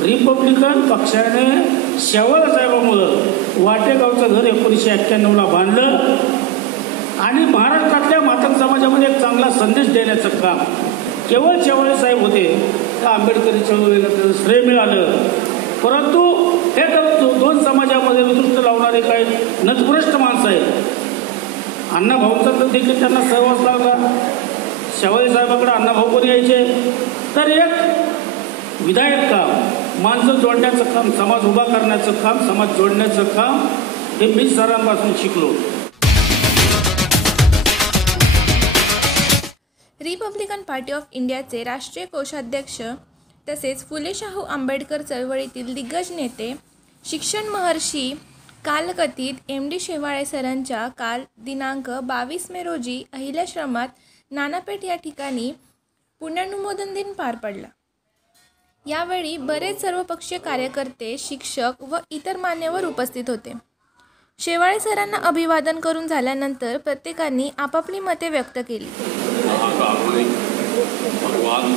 Republican पक्षाने शेवाळे साहेबांमुळं वाटेगावचं घर 1991ला बांधलं आणि महाराष्ट्रातल्या मातंग समाजामध्ये एक चांगला संदेश देण्याचं काम केवळ शेवाळे साहेब होते. त्या आंबेडकरी चळवळीला श्रेय मिळालं. परंतु हे तर दोन समाजामध्ये नेतृत्व लावणारे काही नतभ्रष्ट माणसं आहेत. अण्णाभाऊंचा तर देखील त्यांना सहवास लागला. शेवाळे साहेबाकडे अण्णाभाऊ पण यायचे. तर एक विधायक काम, माणसं जोडण्याचं काम, समाज उभा करण्याचं काम, समाज जोडण्याचं काम हे मी सरांपासून शिकलो. रिपब्लिकन पार्टी ऑफ इंडियाचे राष्ट्रीय कोषाध्यक्ष तसेच फुले शाहू आंबेडकर चळवळीतील दिग्गज नेते, शिक्षण महर्षी, कालकथित MD शेवाळे सरांच्या काल दिनांक 22 मे रोजी अहिल्याश्रमात नानापेठ या ठिकाणी पुण्यानुमोदन दिन पार पडला. यावेळी बरेच सर्वपक्षीय कार्यकर्ते, शिक्षक व इतर मान्यवर उपस्थित होते. शेवाळे सरांना अभिवादन करून झाल्यानंतर प्रत्येकाने आपापली मते व्यक्त केली. भगवान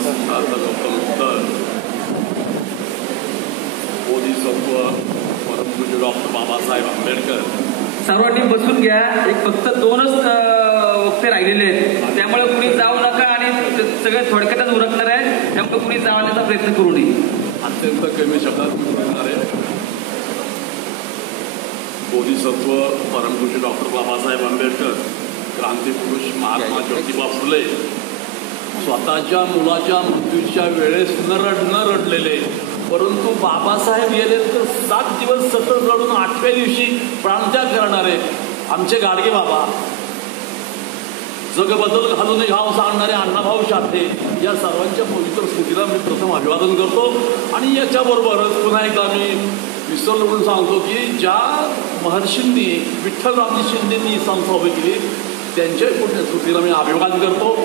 बोधिसत्व परमपूज्य डॉक्टर बाबासाहेब आंबेडकर. सर्वांनी बसून घ्या. एक फक्त 2च वक्ते राहिलेले आहेत, त्यामुळे कुणी जाऊ नका आणि सगळे थोडक्यातच उरकणार आहे, त्यामुळे कुणी जाण्याचा प्रयत्न करू नये. अत्यंत कमी शब्दात उरकणार आहे. बोधिसत्व परमपूज्य डॉक्टर बाबासाहेब आंबेडकर, क्रांतिपुरुष महात्मा ज्योतिबा फुले, स्वतःच्या मुलाच्या मृत्यूच्या वेळेस न रडलेले, परंतु बाबासाहेब गेले तर 7 दिवस सतत रडून 8व्या दिवशी प्राणत्याग करणारे आमचे गाडगे बाबा, जग बदल घालून घाव सांगणारे अण्णाभाऊ साठे, या सर्वांच्या पवित्र स्मृतीला मी प्रथम अभिवादन करतो. आणि याच्याबरोबरच पुन्हा एकदा मी विसरलो म्हणून सांगतो की ज्या महर्षींनी, विठ्ठलरामजी शिंदेंनी संस्था उभी केली, त्यांच्या पुण्यस्मृतीला मी अभिवादन करतो.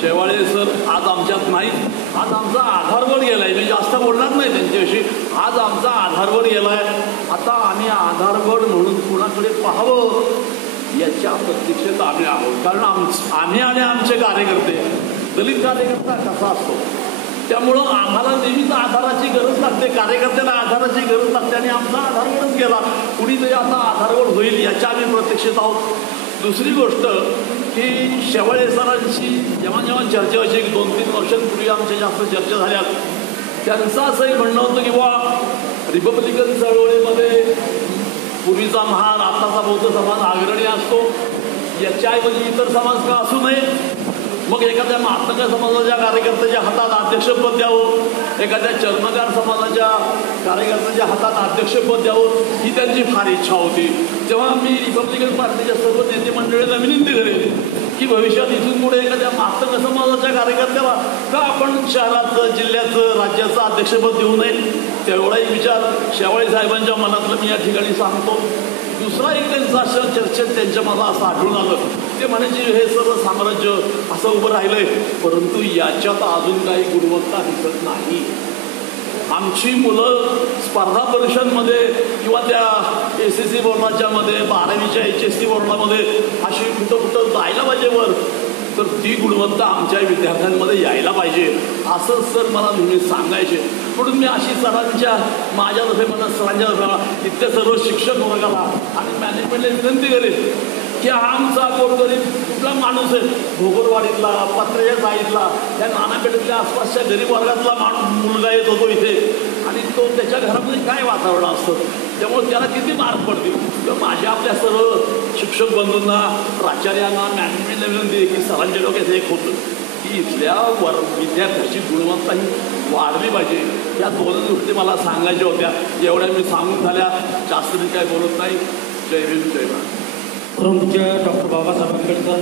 शेवाळे सर आज आमच्यात नाहीत. आज आमचा आधारवर गेलाय. मी जास्त बोलणार नाही त्यांच्याविषयी. आज आमचा आधारवर गेलाय. आता आम्ही आधारवर म्हणून कुणाकडे पाहावं याच्या प्रतीक्षेत आम्ही आहोत. कारण आम्ही आणि आमचे कार्यकर्ते, दलित कार्यकर्ता कसा असतो, त्यामुळं आम्हाला नेहमीच आधाराची गरज लागते. कार्यकर्त्याला आधाराची गरज लागते आणि आमचा आधारवरच गेला. कुणीतरी आता आधारवर होईल याच्या आम्ही प्रतीक्षेत आहोत. दुसरी गोष्ट की शेवाळे सरांशी जेव्हा चर्चा व्हायची, 2-3 वर्षांपूर्वी आमच्या जास्त चर्चा झाल्या, त्यांचं असं एक म्हणणं होतं की रिपब्लिकन चळवळीमध्ये पूर्वीचा महान, आताचा बौद्ध समाज अग्रणी असतो, याच्याऐवजी इतर समाज का असू नये. मग एखाद्या महात्मा समाजाच्या कार्यकर्त्याच्या हातात अध्यक्षपद द्यावं, एखाद्या चर्मकार समाजाच्या कार्यकर्त्याच्या हातात अध्यक्षपद द्यावं, ही त्यांची फार इच्छा होती. तेव्हा मी रिपब्लिकन पार्टीच्या सर्व नेते मंडळींना विनंती करेन की भविष्यात इथून पुढे एखाद्या महात्मा समाजाच्या कार्यकर्त्याला का आपण शहराचं, जिल्ह्याचं, राज्याचं अध्यक्षपद देऊ नये, तेवढाही विचार शेवाळे साहेबांच्या मनातलं मी या ठिकाणी सांगतो. दुसरा एक त्यांचा अशा चर्चेत त्यांच्या मला असं आढळून आलं, ते म्हणायचे हे सर्व साम्राज्य असं उभं राहिलंय, परंतु याच्यात अजून काही गुणवत्ता दिसत नाही. आमची मुलं स्पर्धा परीक्षांमध्ये किंवा त्या SSC बोर्डाच्या मध्ये, 12वीच्या HSC बोर्डामध्ये अशी कुठं जायला पाहिजे वर, तर ती गुणवत्ता आमच्या विद्यार्थ्यांमध्ये यायला पाहिजे असं सर मला नेहमी सांगायचे. म्हणून मी अशी सरांच्या, माझ्यातर्फे मला सरांच्या इथल्या सर्व शिक्षक वर्गाला आणि मॅनेजमेंटला विनंती करेल की आमचा गोरगरीब कुठला माणूस आहे, भोगरवाडीतला, पत्र्याच्या साईडला, त्या नानापेठेतल्या आसपासच्या गरीब वर्गातला मुलगा येत होतो इथे, आणि तो त्याच्या घरामध्ये काय वातावरण असतं, त्यामुळे त्याला किती मार्क पडतील. तर माझ्या आपल्या सर्व शिक्षक बंधूंना, प्राचार्यांना, मॅनेजमेंटला विनंती आहे की सरांच्या डोक्यात एक होतं की इथल्या विद्यार्थ्याची गुणवत्ता ही वाढली पाहिजे. या 2 गोष्टी मला सांगायच्या होत्या. एवढ्या मी सांगून झाल्या, जास्त मी काय बोलत नाही. जय भीम, जय भारत. परमपूज्य डॉक्टर बाबासाहेब आंबेडकर,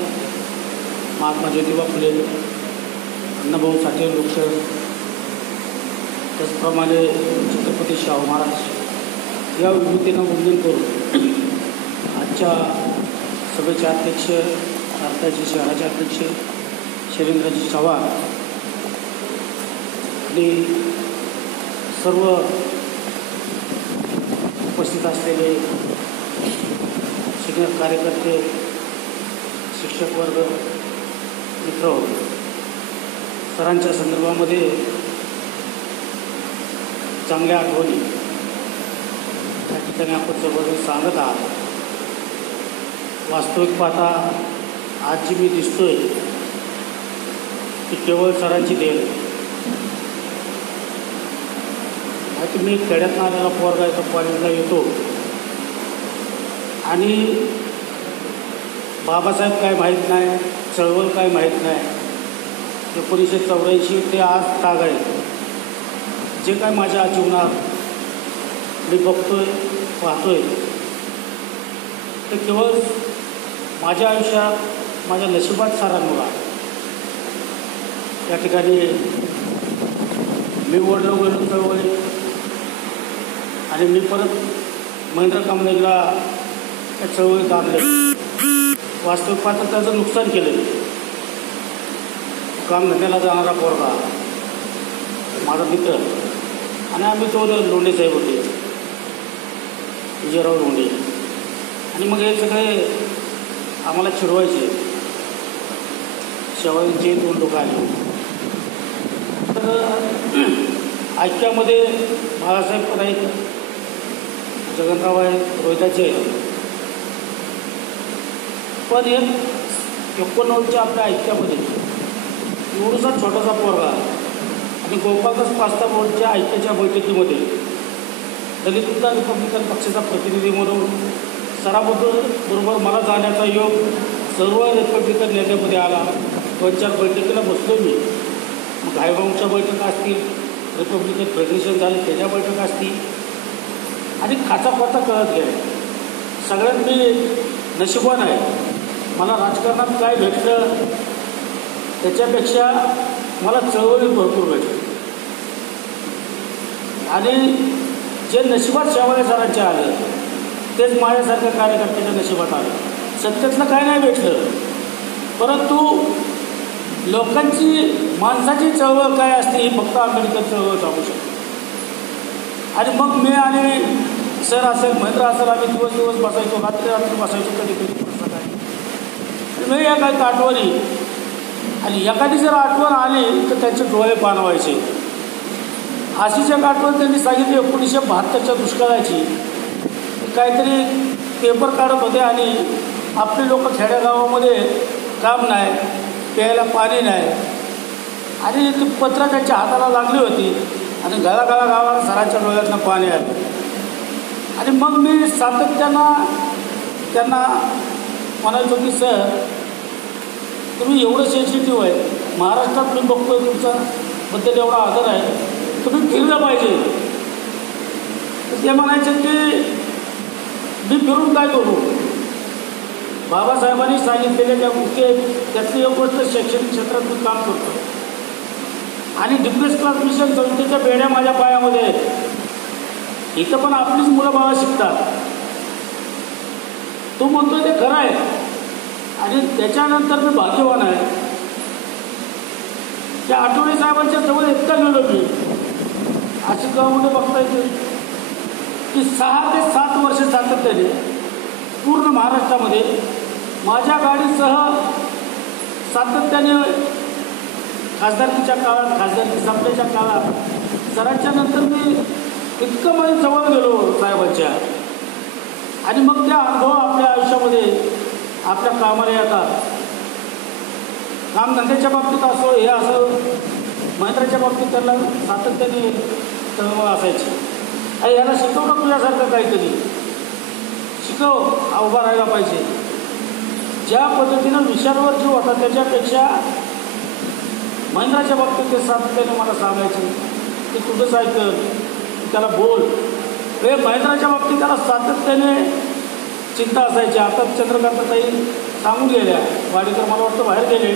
महात्मा ज्योतिबा फुले, अण्णाभाऊ साठे लोकशाहीर, त्याचप्रमाणे छत्रपती शाहू महाराज या विभूतीनं वंदन करून आजच्या सभेचे अध्यक्ष, भारताचे शहराचे अध्यक्ष शैलेंद्रजी चव्हाण आणि सर्व उपस्थित असलेले सिनियर कार्यकर्ते, शिक्षक वर्ग, मित्र, सरांच्या संदर्भामध्ये चांगल्या आठवणी त्या ठिकाणी आपण सर्वजण सांगत आहात. वास्तविक पाहता आज जी मी दिसतोय ती केवळ सरांची देण. मी खेड्यातनं आलेला पोरगा इथं कॉलेजला येतो आणि बाबासाहेब काय माहीत नाही, चळवळ काय माहीत नाही. 1984 ते आज ताग आहे. जे काय माझ्या जीवनात मी बघतोय पाहतोय ते केवळ माझ्या आयुष्यात माझ्या नशिबात सारांमुळा. या ठिकाणी मी ओढलो गेलो चळवळी आणि मी परत महेंद्र कामनेला त्या चळवळीत आणले. वास्तविक पाहता त्याचं नुकसान केलं. कामधंद्याला जाणारा पोरगा माझा मित्र आणि आम्ही तो लोंढे साहेब होते, विजयराव लोंढे. आणि मग हे सगळे आम्हाला चिडवायचे. शेवाळींचे 2 लोक आले. तर ऐक्यामध्ये बाळासाहेब पण आहेत, जगनराव आहेत, रोहिताचे. पण एक 89च्या आपल्या ऐक्यामध्ये एवढासा छोटासा पोरगा आणि गोपाळदास पास्ता बोर्डच्या ऐक्याच्या बैठकीमध्ये दलित रिपब्लिकन पक्षाचा प्रतिनिधी म्हणून सराबरोबर मला जाण्याचा योग सर्व रिपब्लिकन नेत्यामध्ये आला. 2-4 बैठकीला बसलो मी. मग घायभाऊंच्या बैठका असतील, रिपब्लिकन फेडरेशन झालं त्याच्या बैठका असतील आणि खाचाखोचा कळत गेला. सगळ्यात मी नशिबान आहे. मला राजकारणात काय भेटलं त्याच्यापेक्षा मला चळवळीत भरपूर भेटलं. आणि जे नशिबात शेवाळे सरांचे आलं तेच माझ्यासारख्या कार्यकर्त्याच्या नशिबात आलं. सत्तेतलं काय नाही भेटलं, परंतु लोकांची माणसाची चळवळ काय असते ही फक्त आंबेडकर चळवळ सांगू शकते. आणि मग मी आणि सर असेल, महेंद्र असेल, आम्ही दिवस बसायचो, रात्री बसायचो कधी प्रसंग आहे. आणि मी या काही आठवणी आणि एखादी जर आठवण आली तर त्यांचे डोळे पाणवायचे. अशीच एक आठवण त्यांनी सांगितली 1972च्या दुष्काळाची. काहीतरी पेपर काढत होते आणि आपली लोक खेड्यागावामध्ये काम नाही, प्यायला पाणी नाही आणि ती पत्र त्यांच्या हाताला लागली होती आणि गळागळा गावाला सरांच्या डोळ्यातनं पाणी आलं. आणि मग मी सातत्यानं त्यांना म्हणायचो की सर तुम्ही एवढं सेन्सिटिव्ह आहे, महाराष्ट्रात मी बघतोय तुमच्याबद्दल एवढा आदर आहे, तुम्ही फिरलं पाहिजे. ते म्हणायचे की मी फिरून काय करू. बाबासाहेबांनी सांगितलेल्या ज्या गोष्टी आहेत त्यातली एक गोष्ट शैक्षणिक क्षेत्रात मी काम करतो आणि डिप्रेस क्लास मिशन संस्थेच्या बेड्या माझ्या पायामध्ये आहेत. इथं पण आपलीच मुलं बाळा शिकतात. तो म्हणतोय ते खरं आहे आणि त्याच्यानंतर मी भाग्यवान आहे. त्या आठवले साहेबांच्या जवळ इतका गेलो मी. अशी गावामध्ये बघता येते की 6 ते 7 वर्ष सातत्याने पूर्ण महाराष्ट्रामध्ये माझ्या गाडीसह सातत्याने खासदारकीच्या काळात, खासदारकी संपल्याच्या काळात सरांच्या नंतर मी इतकं माझ्या जवळ गेलो साहेबांच्या. आणि मग त्या अनुभव आपल्या आयुष्यामध्ये आपल्या कामाला येतात. कामधंद्याच्या बाबतीत असो, हे असं महेंद्राच्या बाबतीत त्यांना सातत्याने तळमळ असायची. आणि याला शिकवलं तुझ्यासारखं काहीतरी शिकव, उभा राहायला पाहिजे. ज्या पद्धतीनं विषयांवर जीव होता त्याच्यापेक्षा महेंद्राच्या बाबतीत ते सातत्याने मला सांगायचे की तुझंच ऐकल, त्याला बोल. हे महेंद्राच्या बाबतीत त्याला सातत्याने चिंता असायची. आता चंद्रकांतताई सांगून गेल्या, वाडेकर मला वाटतं बाहेर गेले,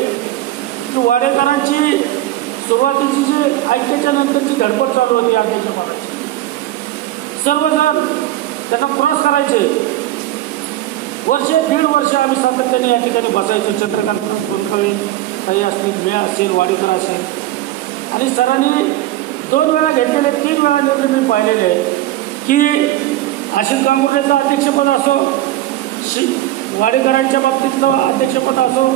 की वाडेकरांची सुरुवातीची जी ऐक्याच्या नंतरची धडपड चालू होती आग्याच्या पाराची, सर्वजण त्यांना क्रॉस करायचे. 1.5 वर्ष आम्ही सातत्याने या ठिकाणी बसायचो. चंद्रकांत सोनकळे ताई असतील, मी असेल, वाडेकर असेल. आणि सरांनी 2 वेळा घेतलेले, 3 वेळा निर्णय मी पाहिलेले आहे की अशित गांगुर्डेचं अध्यक्षपद असो, वाडेकरांच्या बाबतीतलं अध्यक्षपद असो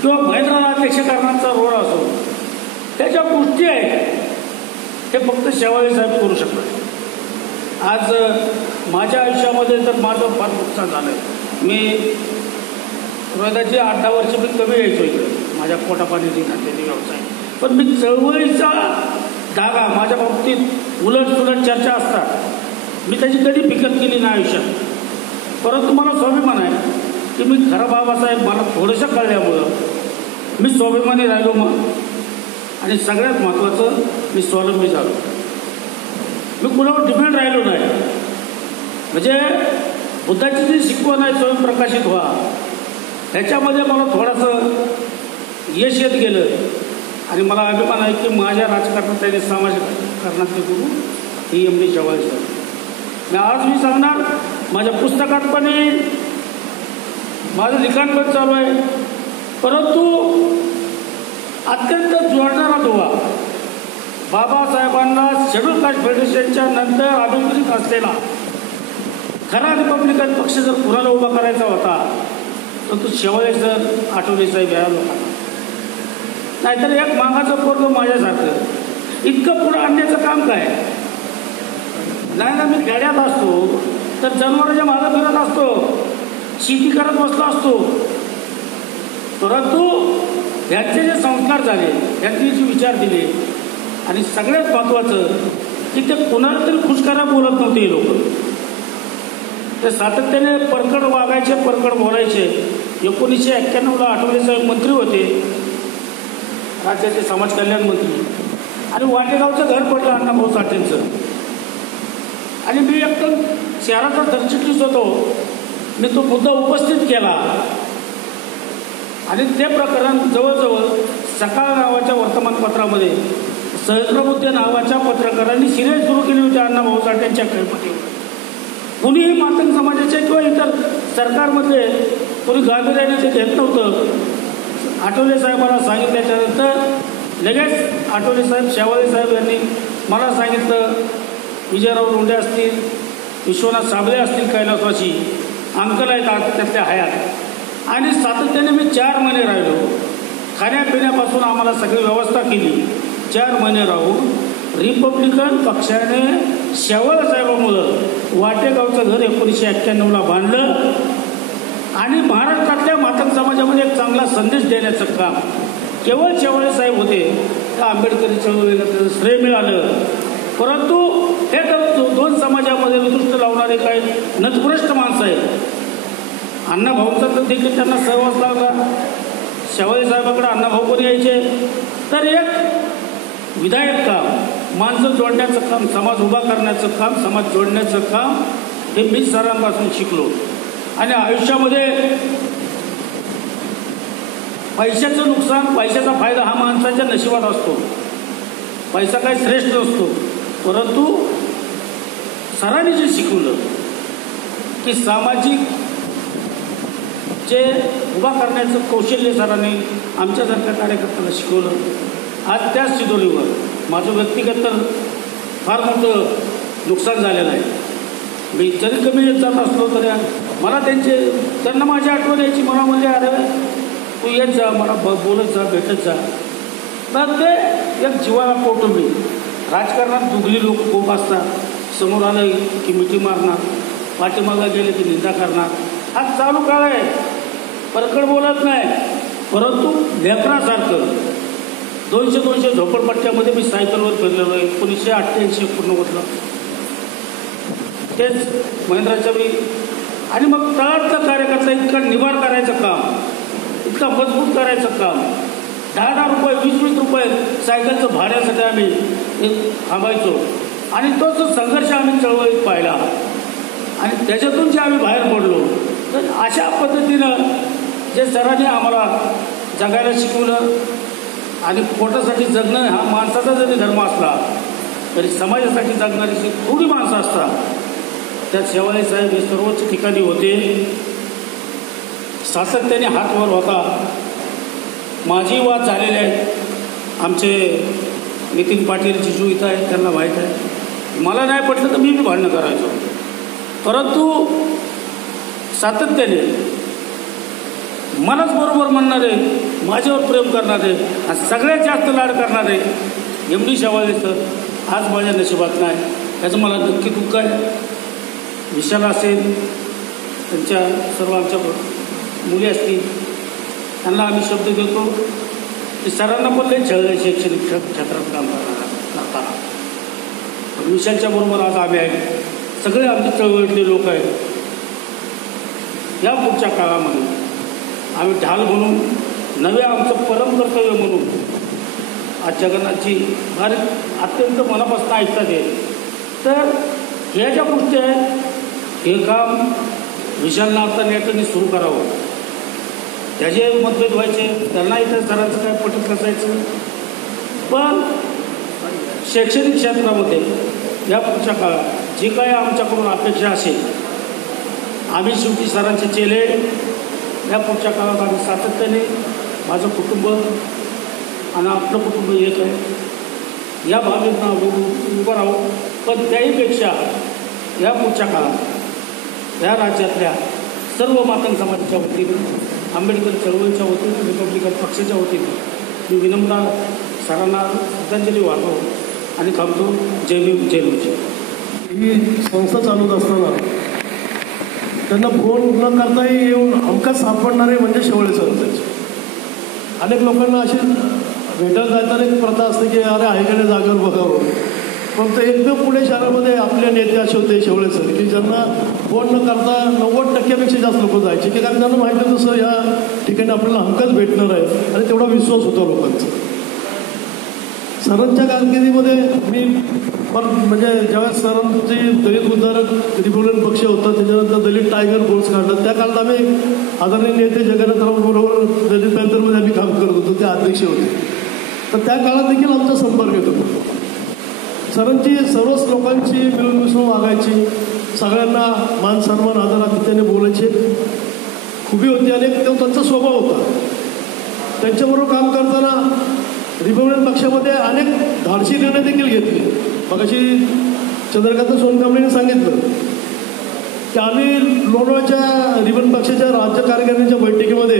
किंवा महेंद्राला अध्यक्ष करण्याचा रोल असो, त्याच्या गोष्टी आहेत हे फक्त शेवाळे साहेब करू शकतात. आज माझ्या आयुष्यामध्ये तर माझं फार नुकसान झालं आहे. मी रोजाची 8-10 वर्ष मी कमी यायचो इकडे माझ्या पोटापाण्याची घातलेली व्यवसाय. पण मी चळवळीचा धागा माझ्या बाबतीत उलट चर्चा असतात, मी त्याची कधी फिकर केली नाही आयुष्यात. परंतु मला स्वाभिमान आहे की मी खरा बाबासाहेब मला थोडंसं कळल्यामुळं मी स्वाभिमानी राहिलो मग. आणि सगळ्यात महत्त्वाचं मी स्वावलंबी झालो. मी कुणावर डिपेंड राहिलो नाही. म्हणजे बुद्धाची जी शिकवण आहे स्वयंप्रकाशित व्हा, ह्याच्यामध्ये मला थोडंसं यश येत गेलं. आणि मला अभिमान आहे की माझ्या राजकारणात त्याने समाजकारणातले गुरु ही एम डी शेवाळे साहेब. आज मी सांगणार, माझ्या पुस्तकात पण येईल, माझं लिखाण पण चालू आहे. परंतु अत्यंत जोडणारा दुवा बाबासाहेबांना शेड्यूल कास्ट फेडरेशनच्या नंतर अभिप्रेत असलेला खरा रिपब्लिकन पक्ष जर कुणाला उभा करायचा होता तर तो शेवाळे सर, आठवले साहेब या लोकांना. नाहीतर एक मागाचं पोरगं माझ्यासारखं इतकं पुढं आणण्याचं काम काय. नाही ना, मी खेड्यात असतो तर जनावरांच्या मागं फिरत असतो, शेती करत बसलो असतो. परंतु ह्यांचे जे संस्कार झाले, ह्यांचे जे विचार दिले, आणि सगळ्यात महत्त्वाचं की ते कुणाला तरी खुशकारा बोलत नव्हते हे लोक. ते सातत्याने परकड वागायचे, परकड बोलायचे. 1991ला आठवले साहेब मंत्री होते, राज्याचे समाज कल्याण मंत्री. आणि वाटेगावचं घर पडलं अण्णाभाऊ साठेंचं. आणि मी एकदम शहराचा दर्शकीस होतो. मी तो मुद्दा उपस्थित केला आणि ते प्रकरण जवळजवळ सकाळ नावाच्या वर्तमानपत्रामध्ये सहस्रबुद्धे नावाच्या पत्रकारांनी सिरियल सुरू केली होती अण्णाभाऊ साठेंच्या खेळपट्टीवर. कुणीही मातंग समाजाचे किंवा इतर सरकारमधले कोणी गांभीर्याने ते घेत नव्हतं. आठवले साहेबांना सांगितल्याच्यानंतर लगेच आठवले साहेब, शेवाळे साहेब यांनी मला सांगितलं, विजयराव लोंढे असतील, विश्वनाथ साबळे असतील, कैलासवासी अंकल आहेत त्यातल्या हयात. आणि सातत्याने मी 4 महिने राहिलो. खाण्यापिण्यापासून आम्हाला सगळी व्यवस्था केली. 4 महिने राहून रिपब्लिकन पक्षाने शेवाळे साहेबांमुळं वाटेगावचं घर 1991ला बांधलं. आणि महाराष्ट्रातल्या मातंग समाजामध्ये एक चांगला संदेश देण्याचं काम केवळ शेवाळे साहेब होते. त्या आंबेडकरी चळवळीला त्याचं श्रेय मिळालं. परंतु हे तर 2 समाजामध्ये विदृष्ट लावणारे काही नतभ्रष्ट माणसं आहेत. अण्णाभाऊंचा तर देखील त्यांना सहवास लागला. शेवाळे साहेबाकडे अण्णाभाऊ पण यायचे. तर एक विधायक काम, माणसं जोडण्याचं काम, समाज उभा करण्याचं काम, समाज जोडण्याचं काम हे मी सरांपासून शिकलो. आणि आयुष्यामध्ये पैशाचं नुकसान, पैशाचा फायदा हा माणसाच्या नशिबात असतो. पैसा काही श्रेष्ठ नसतो. परंतु सरांनी जे शिकवलं की सामाजिक जे उभा करण्याचं कौशल्य सरांनी आमच्यासारख्या कार्यकर्त्यांना शिकवलं. आज त्याच शिदोरीवर माझं व्यक्तिगत तर फार मोठं नुकसान झालेलं आहे. मी जरी कमी येत जात असलो तरी मला त्यांना माझी आठवण यायची. मला म्हणजे अरे तू येत जा, मला बोलत जा, भेटत जा. तर ते एक जीवाला कौटुंबिक. राजकारणात दुगली लोक खूप असतात. समोर आलं की मिठी मारणार, पाठीमागं गेले की निंदा करणार. हा चालू काळ आहे. परकड बोलत नाही. परंतु लेकरासारखं 200 झोपडपट्ट्यामध्ये मी सायकलवर फिरलेलो आहे. 1988-89ला तेच महेंद्राच्या मी. आणि मग तळातलं कार्यकर्ता इतका निभार करायचं काम, इतका मजबूत करायचं काम. 10-10 रुपये, 20-20 रुपये सायकलचं भाड्यासाठी आम्ही थांबायचो. आणि तोच संघर्ष आम्ही चळवळीत पाहिला. आणि त्याच्यातून जे आम्ही बाहेर पडलो. तर अशा पद्धतीनं जे सरांनी आम्हाला जगायला शिकवलं. आणि पोटासाठी जगणं हा माणसाचा जरी धर्म असला तरी समाजासाठी जगणारी जी थोडी माणसं असतात त्यात शेवाळे साहेब हे सर्वोच्च ठिकाणी होते. सातत्याने हात वर होता. माझी वाद झालेले आहेत. आमचे नितीन पाटील जिजू इथं आहेत, त्यांना माहीत आहे. मला नाही पटलं तर मी बी भांडणं करायचो. परंतु सातत्याने मलाच बरोबर म्हणणारे, माझ्यावर प्रेम करणारे आणि सगळ्यात जास्त लाड करणारे एम डी शेवाळे सर आज माझ्या नशिबात नाही, त्याचं मला नक्की दुःख आहे. विशाल असेल, त्यांच्या सर्व आमच्या मुली असतील, त्यांना आम्ही शब्द देतो की सरांना पण लई छळलं शैक्षणिक क्षेत्रात काम करताना. पण विशालच्या बरोबर आज आम्ही आहे, सगळे आमचे चळवळीतले लोक आहेत. या पुढच्या काळामध्ये आम्ही ढाल म्हणून नवे आमचं परम कर्तव्य म्हणून आज जगन्नाथची फार अत्यंत मनापासून ऐकतात येईल. तर ह्या ज्या गोष्टी आहेत, हे काम विशालनं आता नेटाने सुरू करावं. त्याचे मतभेद व्हायचे, त्यांना इथं सरांचं काय पटत नसायचं. पण शैक्षणिक क्षेत्रामध्ये या पुढच्या काळात जी काय आमच्याकडून अपेक्षा असेल, आम्ही शेवटी सरांचे चेले. या पुढच्या काळात आम्ही सातत्याने माझं कुटुंब आणि आपलं कुटुंब एक आहे या भावनेतनं उभं राहू. पण त्याहीपेक्षा या पुढच्या काळात या राज्यातल्या सर्व मातंग समाजाच्या वतीनं, आंबेडकर चळवळीच्या वतीनं, रिपब्लिकन पक्षाच्या वतीनं मी विनम्र सरांना श्रद्धांजली वाहतो आणि थांबतो. जय भीम, जय भीम. ही संस्था चालवत असताना त्यांना फोन न करताही येऊन हमखास सापडणारे म्हणजे शेवळे सर. अनेक लोकांना अशी भेटायला जाताना एक प्रथा असते की अरे आहेकडे जागेवर बघावं. फक्त एकदम पुणे शहरामध्ये आपले नेते असे होते शेवळे सर की ज्यांना फोन न करता 90% जास्त लोक जायचे की कारण त्यांना माहिती होतं सर या ठिकाणी आपल्याला हमखास भेटणार आहे आणि तेवढा विश्वास होता लोकांचा. सरांच्या कारकिर्दीमध्ये मी पण म्हणजे ज्यावेळेस सरांची दलित उद्धारक रिपब्लिकन पक्ष होता, त्याच्यानंतर दलित टायगर फोर्स काढला, त्या काळात आम्ही आदरणीय नेते जगन्नाथराव बरोबर दलित पॅन्थरमध्ये आम्ही काम करत होतो, ते अध्यक्ष होते. तर त्या काळात देखील आमचा संपर्क येत होता. सरांची सर्वच लोकांची मिळून मिसळून वागायची, सगळ्यांना मान सन्मान आदरातिथ्याने बोलायचे खूबी होती आणि तो त्यांचा स्वभाव होता. त्यांच्याबरोबर काम करताना रिपब्लिकन पक्षामध्ये अनेक धाडसी निर्णय देखील घेतले. मगाशी चंद्रकांत सोनकांबळेंनी सांगितलं की आम्ही लोणावळ्याच्या रिपब्लिकन पक्षाच्या राज्य कार्यकारिणीच्या बैठकीमध्ये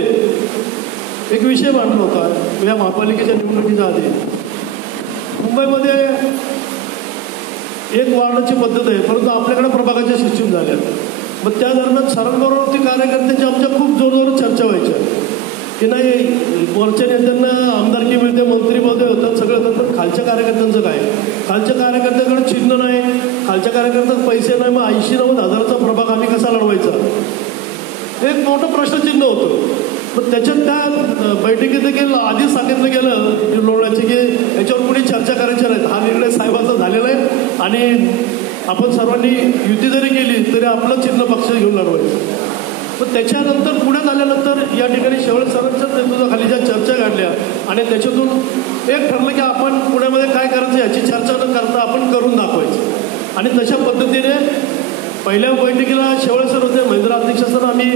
एक विषय मांडला होता या महापालिकेच्या निवडणुकीच्या आधी. मुंबईमध्ये एक वॉर्डाची पद्धत आहे, परंतु आपल्याकडे प्रभागाच्या सिस्टीम झाल्या. मग त्या दरम्यान सरांबरोबर कार्यकर्त्यांच्या आमच्या खूप जोरजोरात चर्चा व्हायच्या की नाही वरच्या नेत्यांना आमदारकी मिळते, मंत्री पदे होतात सगळं, तर खालच्या कार्यकर्त्यांचं काय? खालच्या कार्यकर्त्यांकडे चिन्ह नाही, खालच्या कार्यकर्त्यात पैसे नाही, मग 80-90 हजाराचा प्रभाग आम्ही कसा लढवायचा? एक मोठं प्रश्नचिन्ह होतं. पण त्याच्यात त्या बैठकीत देखील आधीच सांगितलं गेलं की लोणावळ्याचे की याच्यावर कोणी चर्चा करायची नाही, हा निर्णय साहेबांचा झालेला आहे आणि आपण सर्वांनी युती जरी केली तरी आपलं चिन्ह पक्ष घेऊन लढवायचं. पण त्याच्यानंतर पुण्यात आल्यानंतर या ठिकाणी शेवळे सरांच्या नेतृत्वाखाली ज्या चर्चा घडल्या आणि त्याच्यातून एक ठरलं की आपण पुण्यामध्ये काय करायचं याची चर्चा न करता आपण करून दाखवायचं. आणि तशा पद्धतीने पहिल्या बैठकीला शेवळे सर होते, महेंद्र अध्यक्ष सर, आम्ही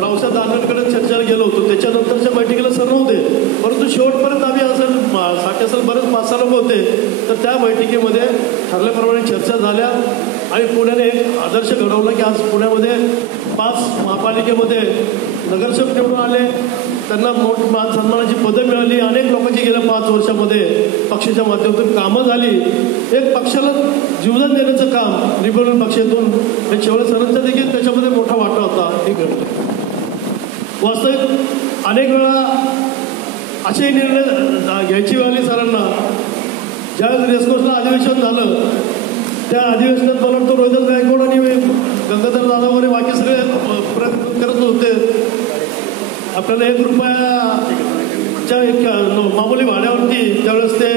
रावसाहेब दानवेंकडे चर्चेला गेलो होतो. त्याच्यानंतरच्या बैठकीला सर नव्हते, परंतु शेवटपर्यंत आम्ही असेल 60 असेल बरेच 5-6 लोक होते. तर त्या बैठकीमध्ये ठरल्याप्रमाणे चर्चा झाल्या आणि पुण्याने एक आदर्श घडवला की आज पुण्यामध्ये 5 महापालिकेमध्ये नगरसेवक निवडून आले, त्यांना मान सन्मानाची पदं मिळाली. अनेक लोकांची गेल्या 5 वर्षामध्ये पक्षाच्या माध्यमातून कामं झाली. एक पक्षाला जीवदान देण्याचं काम रिपब्लिकन पक्षातून हे शेवळे सरांचा देखील त्याच्यामध्ये मोठा वाटा होता. हे घडलं. वास्तविक अनेक वेळा असे निर्णय घ्यायची वेळ आली सरांना. ज्यावेळेस रेसकोर्सला अधिवेशन झालं त्या अधिवेशनात मला वाटतं रोहिदास गायकवाड आणि गंगाधर दादा वगैरे बाकी सगळे प्रयत्न करत होते. आपल्याला 1 रुपयाच्या एक मामूली भाड्यावरती त्यावेळेस ते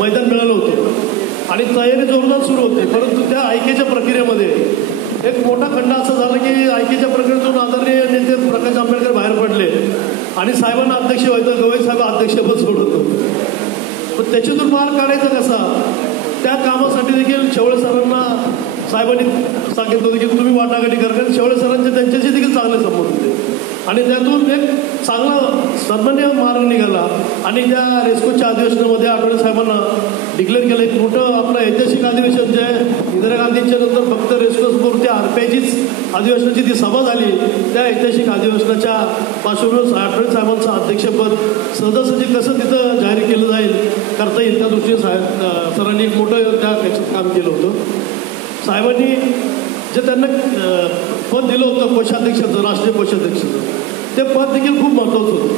मैदान मिळालं होतं आणि तयारी जोरदार सुरू होती. परंतु त्या ऐक्याच्या प्रक्रियेमध्ये एक मोठा खंड असा झाला की ऐक्याच्या प्रक्रियेतून आदरणीय नेते प्रकाश आंबेडकर बाहेर पडले आणि साहेबांना अध्यक्ष व्हायचं, गवई साहेब अध्यक्षपद सोडत होते. पण त्याच्यातून मार्ग काढायचा कसा? त्या कामासाठी देखील शेवळे सरांना साहेबांनी सांगितलं होतं की तुम्ही वाटाघाटी करा, कारण शेवळे सरांचे त्यांच्याशी देखील चांगले संबंध होते आणि त्यातून एक चांगला सन्मान्य मार्ग निघाला. आणि त्या रेस्कोच्या अधिवेशनामध्ये आठवले साहेबांना डिक्लेअर केलं. एक मोठं आपलं ऐतिहासिक अधिवेशन जे आहे इंदिरा गांधींच्या नंतर फक्त रेसकोर्सवर त्या RPIचीच अधिवेशनाची ती सभा झाली. त्या ऐतिहासिक अधिवेशनाच्या पार्श्वभूमीवर आठवले साहेबांचं अध्यक्षपद सहजासहजी कसं तिथं जाहीर केलं जाईल करता येईल त्या दृष्टीने सरांनी एक मोठं त्या याच्यात काम केलं होतं. साहेबांनी जे त्यांना पद दिलं होतं कोषाध्यक्षाचं, राष्ट्रीय कोषाध्यक्षाचं, ते पद देखील खूप महत्त्वाचं होतं.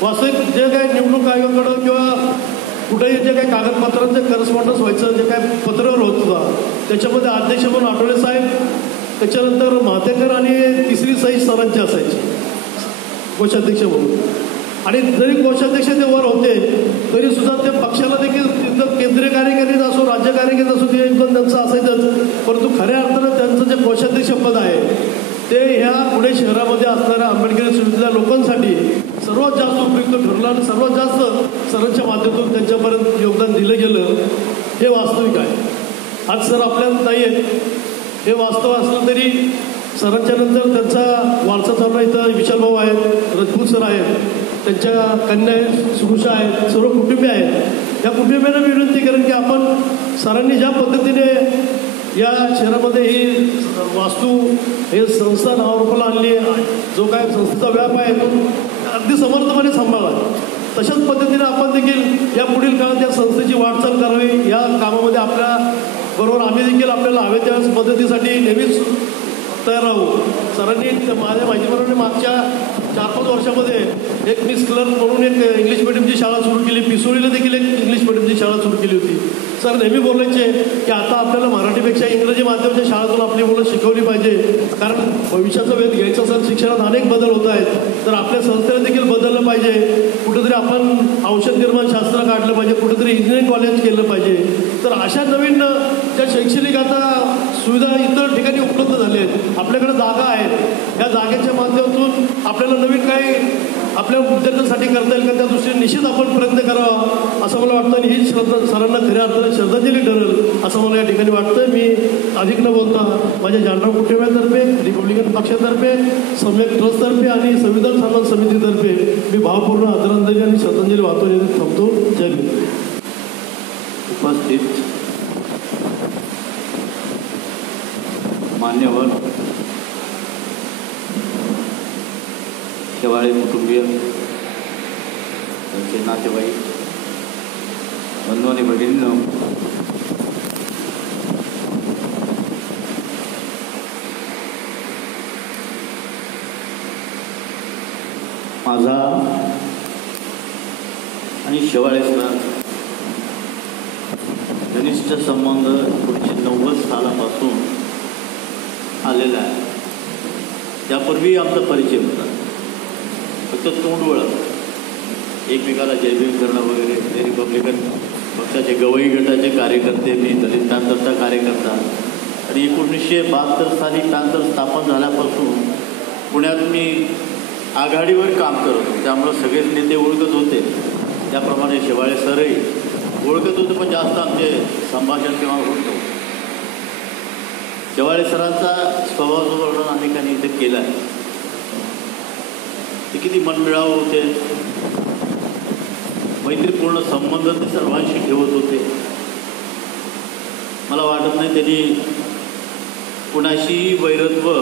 वास्तविक जे काही निवडणूक आयोगाकडं किंवा कुठेही जे काही कागदपत्रांचं करस्पॉन्डन्स व्हायचं, जे काही पत्रावर होत होता त्याच्यामध्ये अध्यक्ष म्हणून आठवले साहेब, त्याच्यानंतर महातेकर आणि तिसरी सही सरांची असायची कोषाध्यक्ष म्हणून. आणि जरी कोषाध्यक्ष ते वर होते तरी सुद्धा ते पक्षाला देखील तिथं केंद्रीय कार्यकारिणीत असो, राज्य कार्यकारिणीत असो, ते एकदम त्यांचं असायचंच. परंतु खऱ्या अर्थानं त्यांचं जे कोषाध्यक्ष पद आहे ते ह्या पुणे शहरामध्ये असणाऱ्या आंबेडकरी सुविधा लोकांसाठी सर्वात जास्त उपयुक्त ठरलं आणि सर्वात जास्त सरांच्या माध्यमातून त्यांच्यापर्यंत योगदान दिलं गेलं हे वास्तविक आहे. आज सर आपल्याला नाही आहेत हे वास्तव असलं तरी सरांच्या नंतर त्यांचा वारसा चालला इथं विशालभाऊ आहेत, रजपूत सर आहेत, त्यांच्या कन्या आहेत, सुरुषा आहेत, सर्व कुटुंबीय आहेत. या कुटुंबियांना विनंती करेन की आपण सरांनी ज्या पद्धतीने या शहरामध्ये ही वास्तू हे संस्था नावारूपाला आणली, जो काय संस्थेचा व्याप आहे तो अगदी समर्थपणे सांभाळला. तशाच पद्धतीने आपण देखील या पुढील काळात या संस्थेची वाटचाल करावी. या कामामध्ये आपल्या बरोबर आम्ही देखील आपल्याला हवे त्या मदतीसाठी नेहमीच तयार राहू. सरांनी माझ्या माहितीप्रमाणे मागच्या 4-5 वर्षामध्ये एक मिस क्लर्क म्हणून एक इंग्लिश मिडियमची शाळा सुरू केली. पिसोळीला देखील एक इंग्लिश मिडियमची शाळा सुरू केली होती. सर नेहमी बोलायचे की आता आपल्याला मराठीपेक्षा इंग्रजी माध्यमाच्या शाळेतून आपली मुलं शिकवली पाहिजे, कारण भविष्याचा वेध घ्यायचा असेल, शिक्षणात अनेक बदल होत आहेत, तर आपल्या संस्थेला देखील बदललं पाहिजे. कुठेतरी आपण औषध निर्माण शास्त्र काढलं पाहिजे, कुठेतरी इंजिनिअरिंग कॉलेज केलं पाहिजे. तर अशा नवीन ज्या शैक्षणिक आता सुविधा इतर ठिकाणी उपलब्ध झाल्या आहेत, आपल्याकडे जागा आहेत, या जागेच्या माध्यमातून आपल्याला नवीन काही आपल्या विद्यार्थ्यांसाठी करता येईल का त्या दृष्टीने निश्चित आपण प्रयत्न करावा असं मला वाटतं. आणि ही सरांना खऱ्या अर्थाने श्रद्धांजली ठरेल असं मला या ठिकाणी वाटतं. मी अधिक न बोलता माझ्या जानराव कुटुंबातर्फे, रिपब्लिकन पक्षातर्फे, सम्यक ट्रस्टतर्फे आणि संविधान सन्मान समितीतर्फे मी भावपूर्ण आदरांजली आणि श्रद्धांजली वाहतो येथे थांबतो. जय भीम. उपस्थित मान्यवर, शेवाळे कुटुंबीय, त्यांचे नातेवाईक, बंधू आणि भगिनींनो, माझा आणि शेवाळे सरांचा घनिष्ठ संबंध 1990 सालापासून आलेला आहे. त्यापूर्वी आमचा परिचय होता, फक्त तोंड ओळख, एकमेकाला जयभीम करणं वगैरे. ते रिपब्लिकन पक्षाचे गवई गटाचे कार्यकर्ते, मी दलित पॅंथरचा कार्यकर्ता. आणि 1972 साली पॅंथर स्थापन झाल्यापासून पुण्यात मी आघाडीवर काम करत होतो, त्यामुळं सगळेच नेते ओळखत होते. त्याप्रमाणे शेवाळे सरही ओळखत होते, पण जास्त आमचे संभाषण तेव्हा होत नव्हतं. शेवाळे सरांचा स्वभावाचं वर्णन अनेकांनी इथे केलं आहे. ते किती मनमिळावू होते, मैत्रीपूर्ण संबंध ते सर्वांशी ठेवत होते. मला वाटत नाही त्यांनी कुणाशी वैरत्व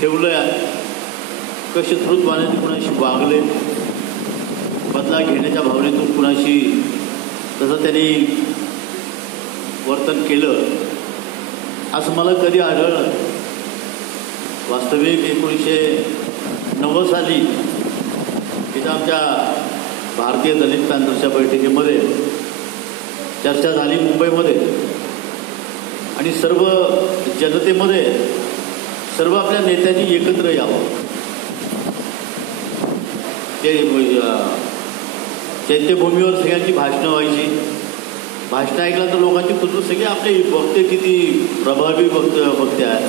ठेवलं आहे, कसे शत्रुत्वाने ते कुणाशी वागले, बदला घेण्याच्या भावनेतून कुणाशी तसं त्यांनी वर्तन केलं असं मला कधी आढळलं. वास्तविक 1990 साली इथं आमच्या भारतीय दलित पॅंथरच्या बैठकीमध्ये चर्चा झाली मुंबईमध्ये, आणि सर्व जनतेमध्ये सर्व आपल्या नेत्यांनी एकत्र यावं. ते चैत्यभूमीवर सगळ्यांची भाषणं व्हायची. भाषणं ऐकलं तर लोकांची कुतूहल, सगळे आपले वक्ते किती प्रभावी वक्ते आहेत,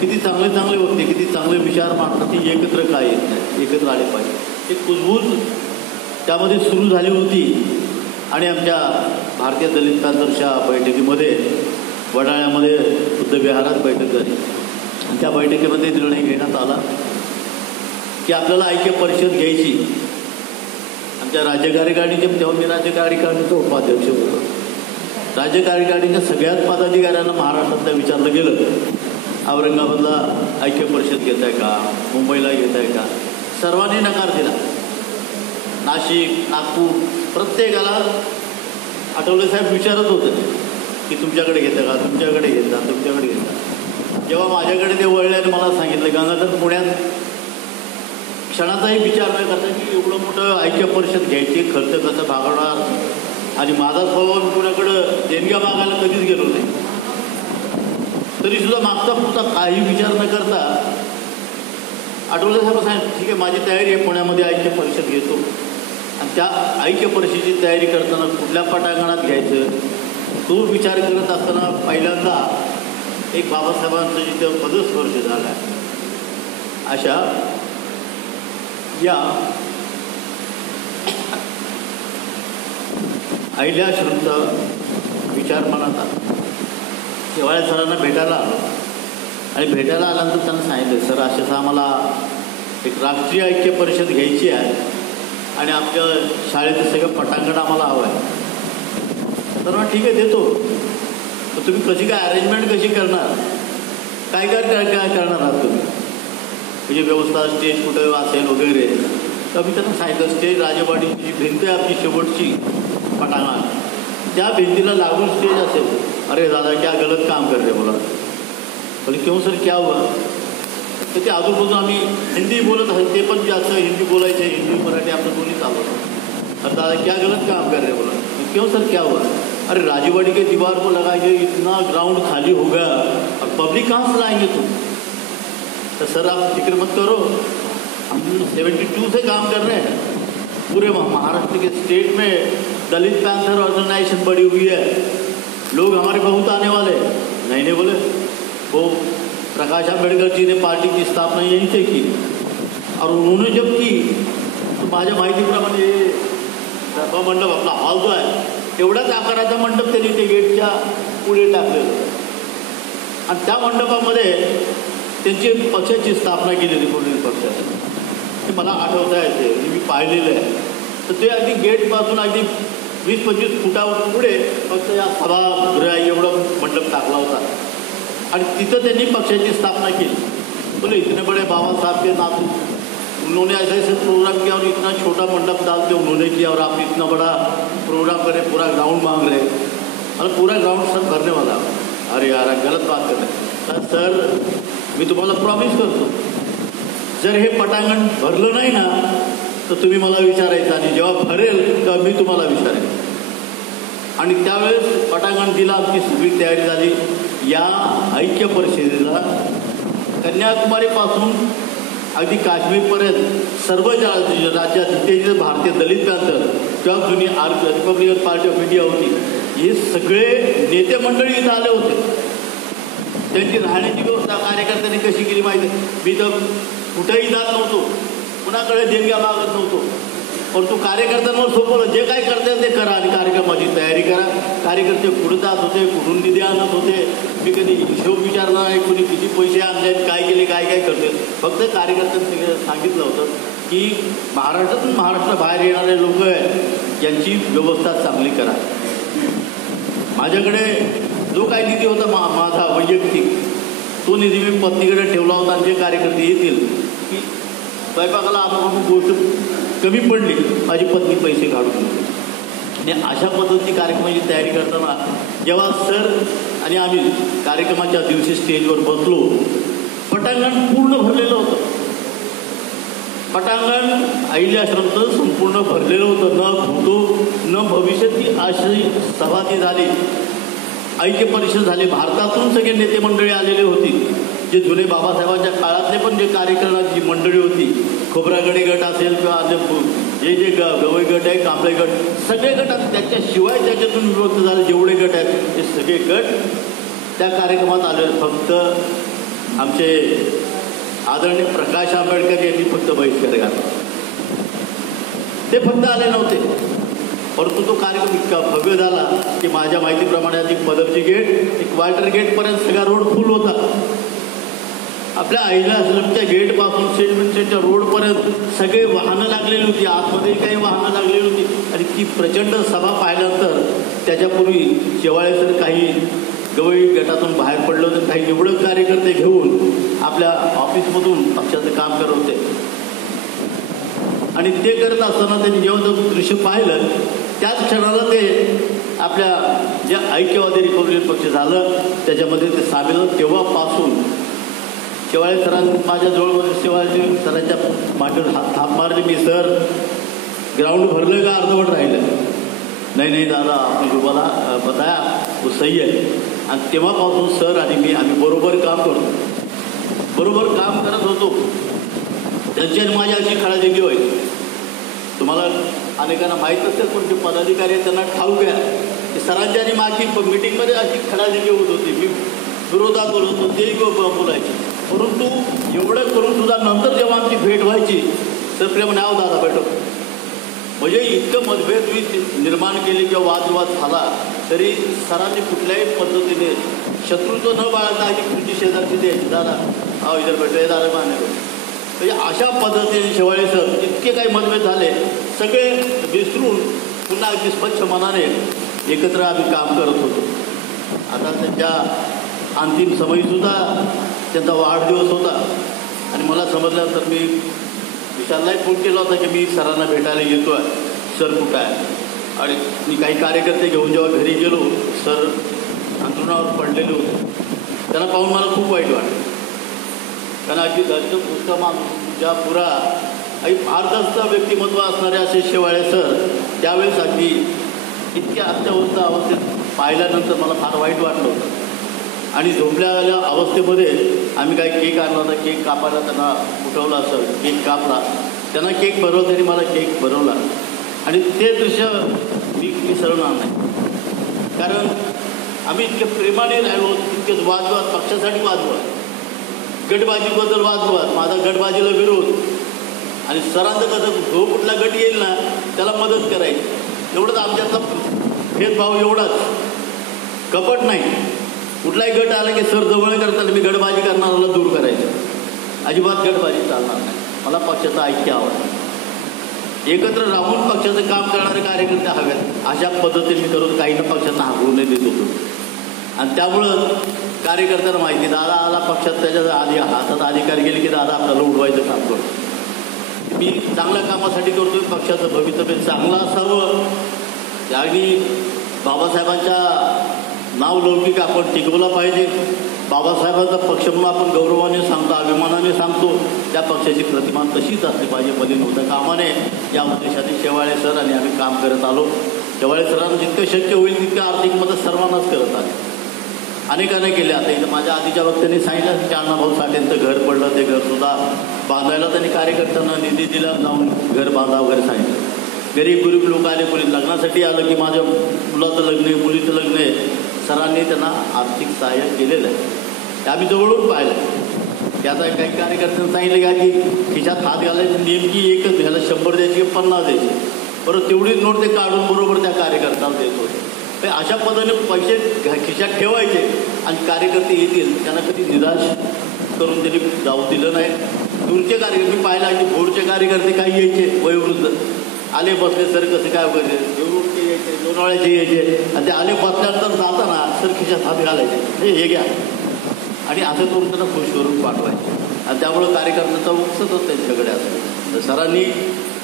किती चांगले चांगले वक्ते, किती चांगले विचार मांडतात, ते एकत्र काय येत नाही, एकत्र आले पाहिजे. एक कुजबूज त्यामध्ये सुरू झाली होती. आणि आमच्या भारतीय दलित पॅंथरच्या बैठकीमध्ये वडाळ्यामध्ये बुद्ध विहारात बैठक झाली. आणि त्या बैठकीमध्ये निर्णय घेण्यात आला की आपल्याला ऐक्य परिषद घ्यायची. आमच्या आमच्या राज्य कार्यकारिणीचे, तेव्हा मी राज्य कार्यकारिणीचा उपाध्यक्ष होतो. राज्य कार्यकारिणीच्या सगळ्याच पदाधिकाऱ्यांना महाराष्ट्रातल्या विचारलं गेलं औरंगाबादला ऐक्य परिषद घेत आहे का, मुंबईला घेत आहे का, सर्वांनी नकार दिला. नाशिक, नागपूर, प्रत्येकाला आठवले साहेब विचारत होते की तुमच्याकडे घेतं का, तुमच्याकडे घेता, तुमच्याकडे घेता. जेव्हा माझ्याकडे ते वळल्याने मला सांगितलं गंगाधर पुण्यात क्षणाचाही विचार नाही करता की एवढं मोठं ऐक्य परिषद घ्यायची, खर्च कसं भागवणार. आणि माझा स्वभाव पुण्याकडं देणग्या मागायला कधीच गेलो नाही. तरीसुद्धा मागचा पुढचा काही विचार न करता आठवले साहेब सांगितलं ठीक आहे माझी तयारी आहे, पुण्यामध्ये ऐक्य परिषद घेतो. आणि त्या ऐक्य परिषदेची तयारी करताना कुठल्या पटांगणात घ्यायचं तो विचार करत असताना पहिल्यांदा एक बाबासाहेबांचं जिथं पदस्पर्श झाला अशा या अहिल्याश्रमचा विचार मनात आला. शेवाळे सरांना भेटायला आलो आणि भेटायला आल्यानंतर त्यांना सांगितलं सर असं आम्हाला एक राष्ट्रीय ऐक्य परिषद घ्यायची आहे आणि आपल्या शाळेचं सगळं पटांगण आम्हाला हवं आहे. तर ठीक आहे देतो. तर तुम्ही कशी काय अरेंजमेंट कशी करणार, काय काय काय काय करणार आहात तुम्ही, म्हणजे व्यवस्था स्टेज कुठं असेल वगैरे. तर मी त्यांना सांगितलं स्टेज राजवाडीची भिंत आहे आपली शेवटची पटांगण, त्या भिंतीला लागून स्टेज असेल. अरे दादा क्या गलत काम कर रहे बोला. बोले क्यों सर क्या हुआ. तर ते आजूबाजून आम्ही हिंदी बोलत आहे, ते पण जास्त हिंदी बोलायचे, हिंदी मराठी आपलं दोन्ही चालू होतं. अरे दादा क्या गलत काम कर रहे बोला. क्यों सर क्या हुआ. अरे राजवाड़ी के दीवार को लगाएंगे, इतना ग्राउंड खाली हो गया, अब पब्लिक कहाँ से लाएंगे तुम. तो सर आप फिक्र मत करो, हम 72 से काम कर रहे हैं. पूरे महाराष्ट्र के स्टेट में दलित पैंथर ऑर्गेनाइजेशन बड़ी हुई है, लोग हमारे बहुत आने वाले. नहीं बोले वो प्रकाश आंबेडकर जी ने पार्टी की स्थापना यहीं से की और उन्होंने जब की तो माझ्या माहितीप्रमाणे सभामंडप आपला हॉल जो आहे तेवढ्याच आकाराचा मंडप त्यांनी ते गेटच्या पुढे टाकलेलं आणि त्या मंडपामध्ये त्यांची पक्षाची स्थापना केली रिपब्लिकन पक्षाची. ते मला आठवता येते, मी पाहिलेलं आहे. तर ते अगदी गेटपासून अगदी 20-25 फुटावर पुढे फक्त या सभागृह एवढं मंडप टाकला होता आणि तिथं त्यांनी पक्षाची स्थापना केली. बोले इतने बड़े बाबा साहब के नाते उन्होंने ऐसे ऐसे प्रोग्राम किया और इतना छोटा मंडप डाल के उन्होंने किया और आप इतना बड़ा प्रोग्राम करें, पूरा ग्राउंड मांग रहे और पूरा ग्राउंड सब भरने वाला. अरे यार गलत बात कर रहे. सर मी तुम्हाला प्रॉमिस करतो जर हे पटांगण भरलं नाही ना तर तुम्ही मला विचारायचं आणि जेव्हा भरेल तेव्हा मी तुम्हाला विचारेन. आणि त्यावेळेस पटांगण दिला, आमची सगळी तयारी झाली. या ऐक्य परिषदेला कन्याकुमारीपासून अगदी काश्मीरपर्यंत सर्व राज्यात जिथे भारतीय दलित पॅंथर किंवा जुनी रिपब्लिकन पार्टी ऑफ इंडिया होती, हे सगळे नेते मंडळी इथं आले होते. त्यांची राहण्याची व्यवस्था कार्यकर्त्यांनी कशी केली माहिती. मी तर कुठेही जात नव्हतो, कुणाकडे देणग्या मागत नव्हतो, परंतु कार्यकर्त्यांवर सोपवलं जे काय करता ते करा आणि कार्यक्रमाची तयारी करा. कार्यकर्ते पुढे जात होते, कुठून निधी आणत होते, मी कधी हिशोब विचारला नाही, कोणी किती पैसे आणले, काय केले, काय काय करते. फक्त कार्यकर्त्यांनी सांगितलं होतं की महाराष्ट्राबाहेर येणारे लोक आहेत यांची व्यवस्था चांगली करा. माझ्याकडे जो काही निधी होता माझा वैयक्तिक तो निधी मी पत्नीकडे ठेवला होता. आणि जे कार्यकर्ते येतील की स्वयंपाकाला आम्हाला गोष्ट कमी पडली, माझी पत्नी पैसे काढून घेतले. आणि अशा पद्धतीची कार्यक्रमाची तयारी करताना जेव्हा सर आणि आम्ही कार्यक्रमाच्या दिवशी स्टेजवर बसलो, पटांगण पूर्ण भरलेलं होतं. पटांगण अहिल्याश्रमचं संपूर्ण भरलेलं होतं. न भूतो न भविष्याची अशी सभा ती झाली, ऐक्य परिषद झाली. भारतातून सगळे नेते मंडळी आलेले होती, जे जुने बाबासाहेबांच्या काळातले पण जे कार्यक्रमाची मंडळी होती, खोब्रागडे गट असेल किंवा जे जे गवई गट आहे, कांबळे गट, सगळे गट त्याच्याशिवाय त्याच्यातून विभक्त झाले जेवढे गट आहेत ते सगळे गट त्या कार्यक्रमात आले. फक्त आमचे आदरणीय प्रकाश आंबेडकर यांनी फक्त बहिष्कार घातला, ते फक्त आले नव्हते. परंतु तो कार्यक्रम इतका भव्य झाला की माझ्या माहितीप्रमाणे एक पदरची गेट, एक वाल्टर गेटपर्यंत सगळा रोड फुल होता. आपल्या आईला असलमच्या गेटपासून सेंटच्या रोडपर्यंत सगळे वाहनं लागलेली होती, आतमध्ये काही वाहनं लागलेली होती. आणि ती प्रचंड सभा पाहिल्यानंतर त्याच्यापूर्वी शेवाळे सर काही गवळी गटातून बाहेर पडलं होतं, काही निवडक कार्यकर्ते घेऊन आपल्या ऑफिसमधून पक्षाचं काम करत होते. आणि ते करत असताना त्यांनी जेव्हा दृश्य पाहिलं त्याच क्षणाला ते आपल्या जे ऐक्यवादी रिपब्लिकन पक्ष झालं त्याच्यामध्ये ते सामील होतं. तेव्हापासून शेवाळे सरांनी माझ्या जवळ शेवाळे सरांच्या मागीवर थाप मारली. मी सर ग्राउंड भरलं का अर्धवट राहिलं? नाही दादा आपण जो मला बताया वो सही आहे. आणि तेव्हापासून सर आणि मी आम्ही बरोबर काम करत होतो. त्यांची आणि माझी अशी खडाजंगी व्हायची. तुम्हाला अनेकांना माहीत असेल पण जे पदाधिकारी आहेत त्यांना ठाऊक आहे की सरांच्या आणि माझी मिटिंगमध्ये अशी खडाजंगी होत होती. मी विरोधात बोलत होतो, तेही बोलायचे. परंतु एवढं करून सुद्धा नंतर जेव्हा आमची भेट व्हायची तर प्रेम नाव दादा भेटो म्हणजे इतकं मतभेद निर्माण केले किंवा वादविवाद झाला तरी सरांनी कुठल्याही पद्धतीने शत्रुत्व न बाळगता की खुर्ची शेजारची द्यायची, दादा इतर भेटले दादा मान्य म्हणजे अशा पद्धतीने शेवाळे सर इतके काही मतभेद झाले सगळे विसरून पुन्हा अगदी स्वच्छ मनाने एकत्र आम्ही काम करत होतो. आता त्यांच्या अंतिम समयीसुद्धा त्यांचा वाढदिवस होता आणि मला समजल्यानंतर मी विशाललाही फोन केला होता की मी सरांना भेटायला येतो आहे, सर कुठं आहे. आणि मी काही कार्यकर्ते घेऊन जेव्हा घरी गेलो सर अंतरुणावर पडलेले होते. त्यांना पाहून मला खूप वाईट वाटलं कारण अगदी घरचं पुस्तक ज्या पुरा आणि भारताचं व्यक्तिमत्व असणारे असे शेवाळे सर त्यावेळेस अगदी इतक्या अत्यवस्थ अवस्थेत पाहिल्यानंतर मला फार वाईट वाटलं होतं. आणि झोपल्याच्या अवस्थेमध्ये आम्ही काही केक आणला होता, केक कापायला त्यांना उठवलं असं केक कापला, त्यांना केक भरवला, त्यांनी मला केक भरवला. आणि ते दृश्य मी विसरणार नाही कारण आम्ही इतके प्रेमाने राहिलो, इतके वादविवाद पक्षासाठी वादविवाद, गटबाजीबद्दल वादविवाद, माझा गटबाजीला विरोध आणि सरांचं कसं जो कुठला गट येईल ना त्याला मदत करायची एवढंच आमच्यातला भेदभाव, एवढाच कपट नाही. कुठलाही गट आला की सर जवळ करताना मी गटबाजी करणाऱ्याला दूर करायचं, अजिबात गटबाजी चालणार नाही. मला पक्षाचं ऐक्य आवडतं, एकत्र राहून पक्षाचं काम करणारे कार्यकर्ते हवेत अशा पद्धतीने मी करून काही ना पक्षांना हाकलून देत होतो. आणि त्यामुळं कार्यकर्त्यांना माहिती दादा आला पक्षात त्याच्या आधी हातात अधिकार गेले की दादा आपल्याला उडवायचं काम करतो. मी चांगल्या कामासाठी करतोय, पक्षाचं भवितव्य चांगलं असावं आणि बाबासाहेबांच्या नाव लौकिक आपण टिकवला पाहिजे. बाबासाहेबांचा पक्ष म्हणून आपण गौरवाने सांगतो, अभिमानाने सांगतो, त्या पक्षाची प्रतिमा तशीच असली पाहिजे, मलिन होता कामाने. या उद्देशाने शेवाळे सर आणि आम्ही काम करत आलो. शेवाळे सरांना जितकं शक्य होईल तितकं आर्थिक मदत सर्वांनाच करत आले, अनेकांना केले. आता इथं माझ्या आधीच्या वक्त्यांनी सांगितलं की अण्णाभाऊ साठेंचं घर पडलं, ते घरसुद्धा बांधायला त्यांनी कार्यकर्त्यांना निधी दिला, जाऊन घर बांधा वगैरे सांगितलं. गरीब लोक आले, कोणी लग्नासाठी आलं की माझ्या मुलाचं लग्न आहे, मुलीचं लग्न आहे, सरांनी त्यांना आर्थिक सहाय्य केलेलं आहे. ते आम्ही जवळून पाहिलं. की आता काही कार्यकर्त्यांनी सांगितलं का की खिशात हात घालायची नेमकी एकच घ्यायला 100 द्यायची 50 द्यायची, परत तेवढीच नोट ते काढून बरोबर त्या कार्यकर्त्याला देत होते. तर अशा पद्धतीने पैसे खिशात ठेवायचे आणि कार्यकर्ते येतील त्यांना कधी निराश करून त्यांनी जाऊ दिलं नाही. दूरचे कार्यकर्ते मी पाहिला की भोरचे कार्यकर्ते काही यायचे वयोवृद्ध आले बसले सर कसं काय वगैरे देवरूपचे यायचे, लोणावळ्याचे यायचे आणि ते आले बसल्यानंतर जाताना सर खिशात हात घालायचे, हे घ्या आणि असं करून त्यांना खुश करून पाठवायचे. आणि त्यामुळं कार्यकर्त्यांचा उत्सवच त्यांच्याकडे असेल. तर सरांनी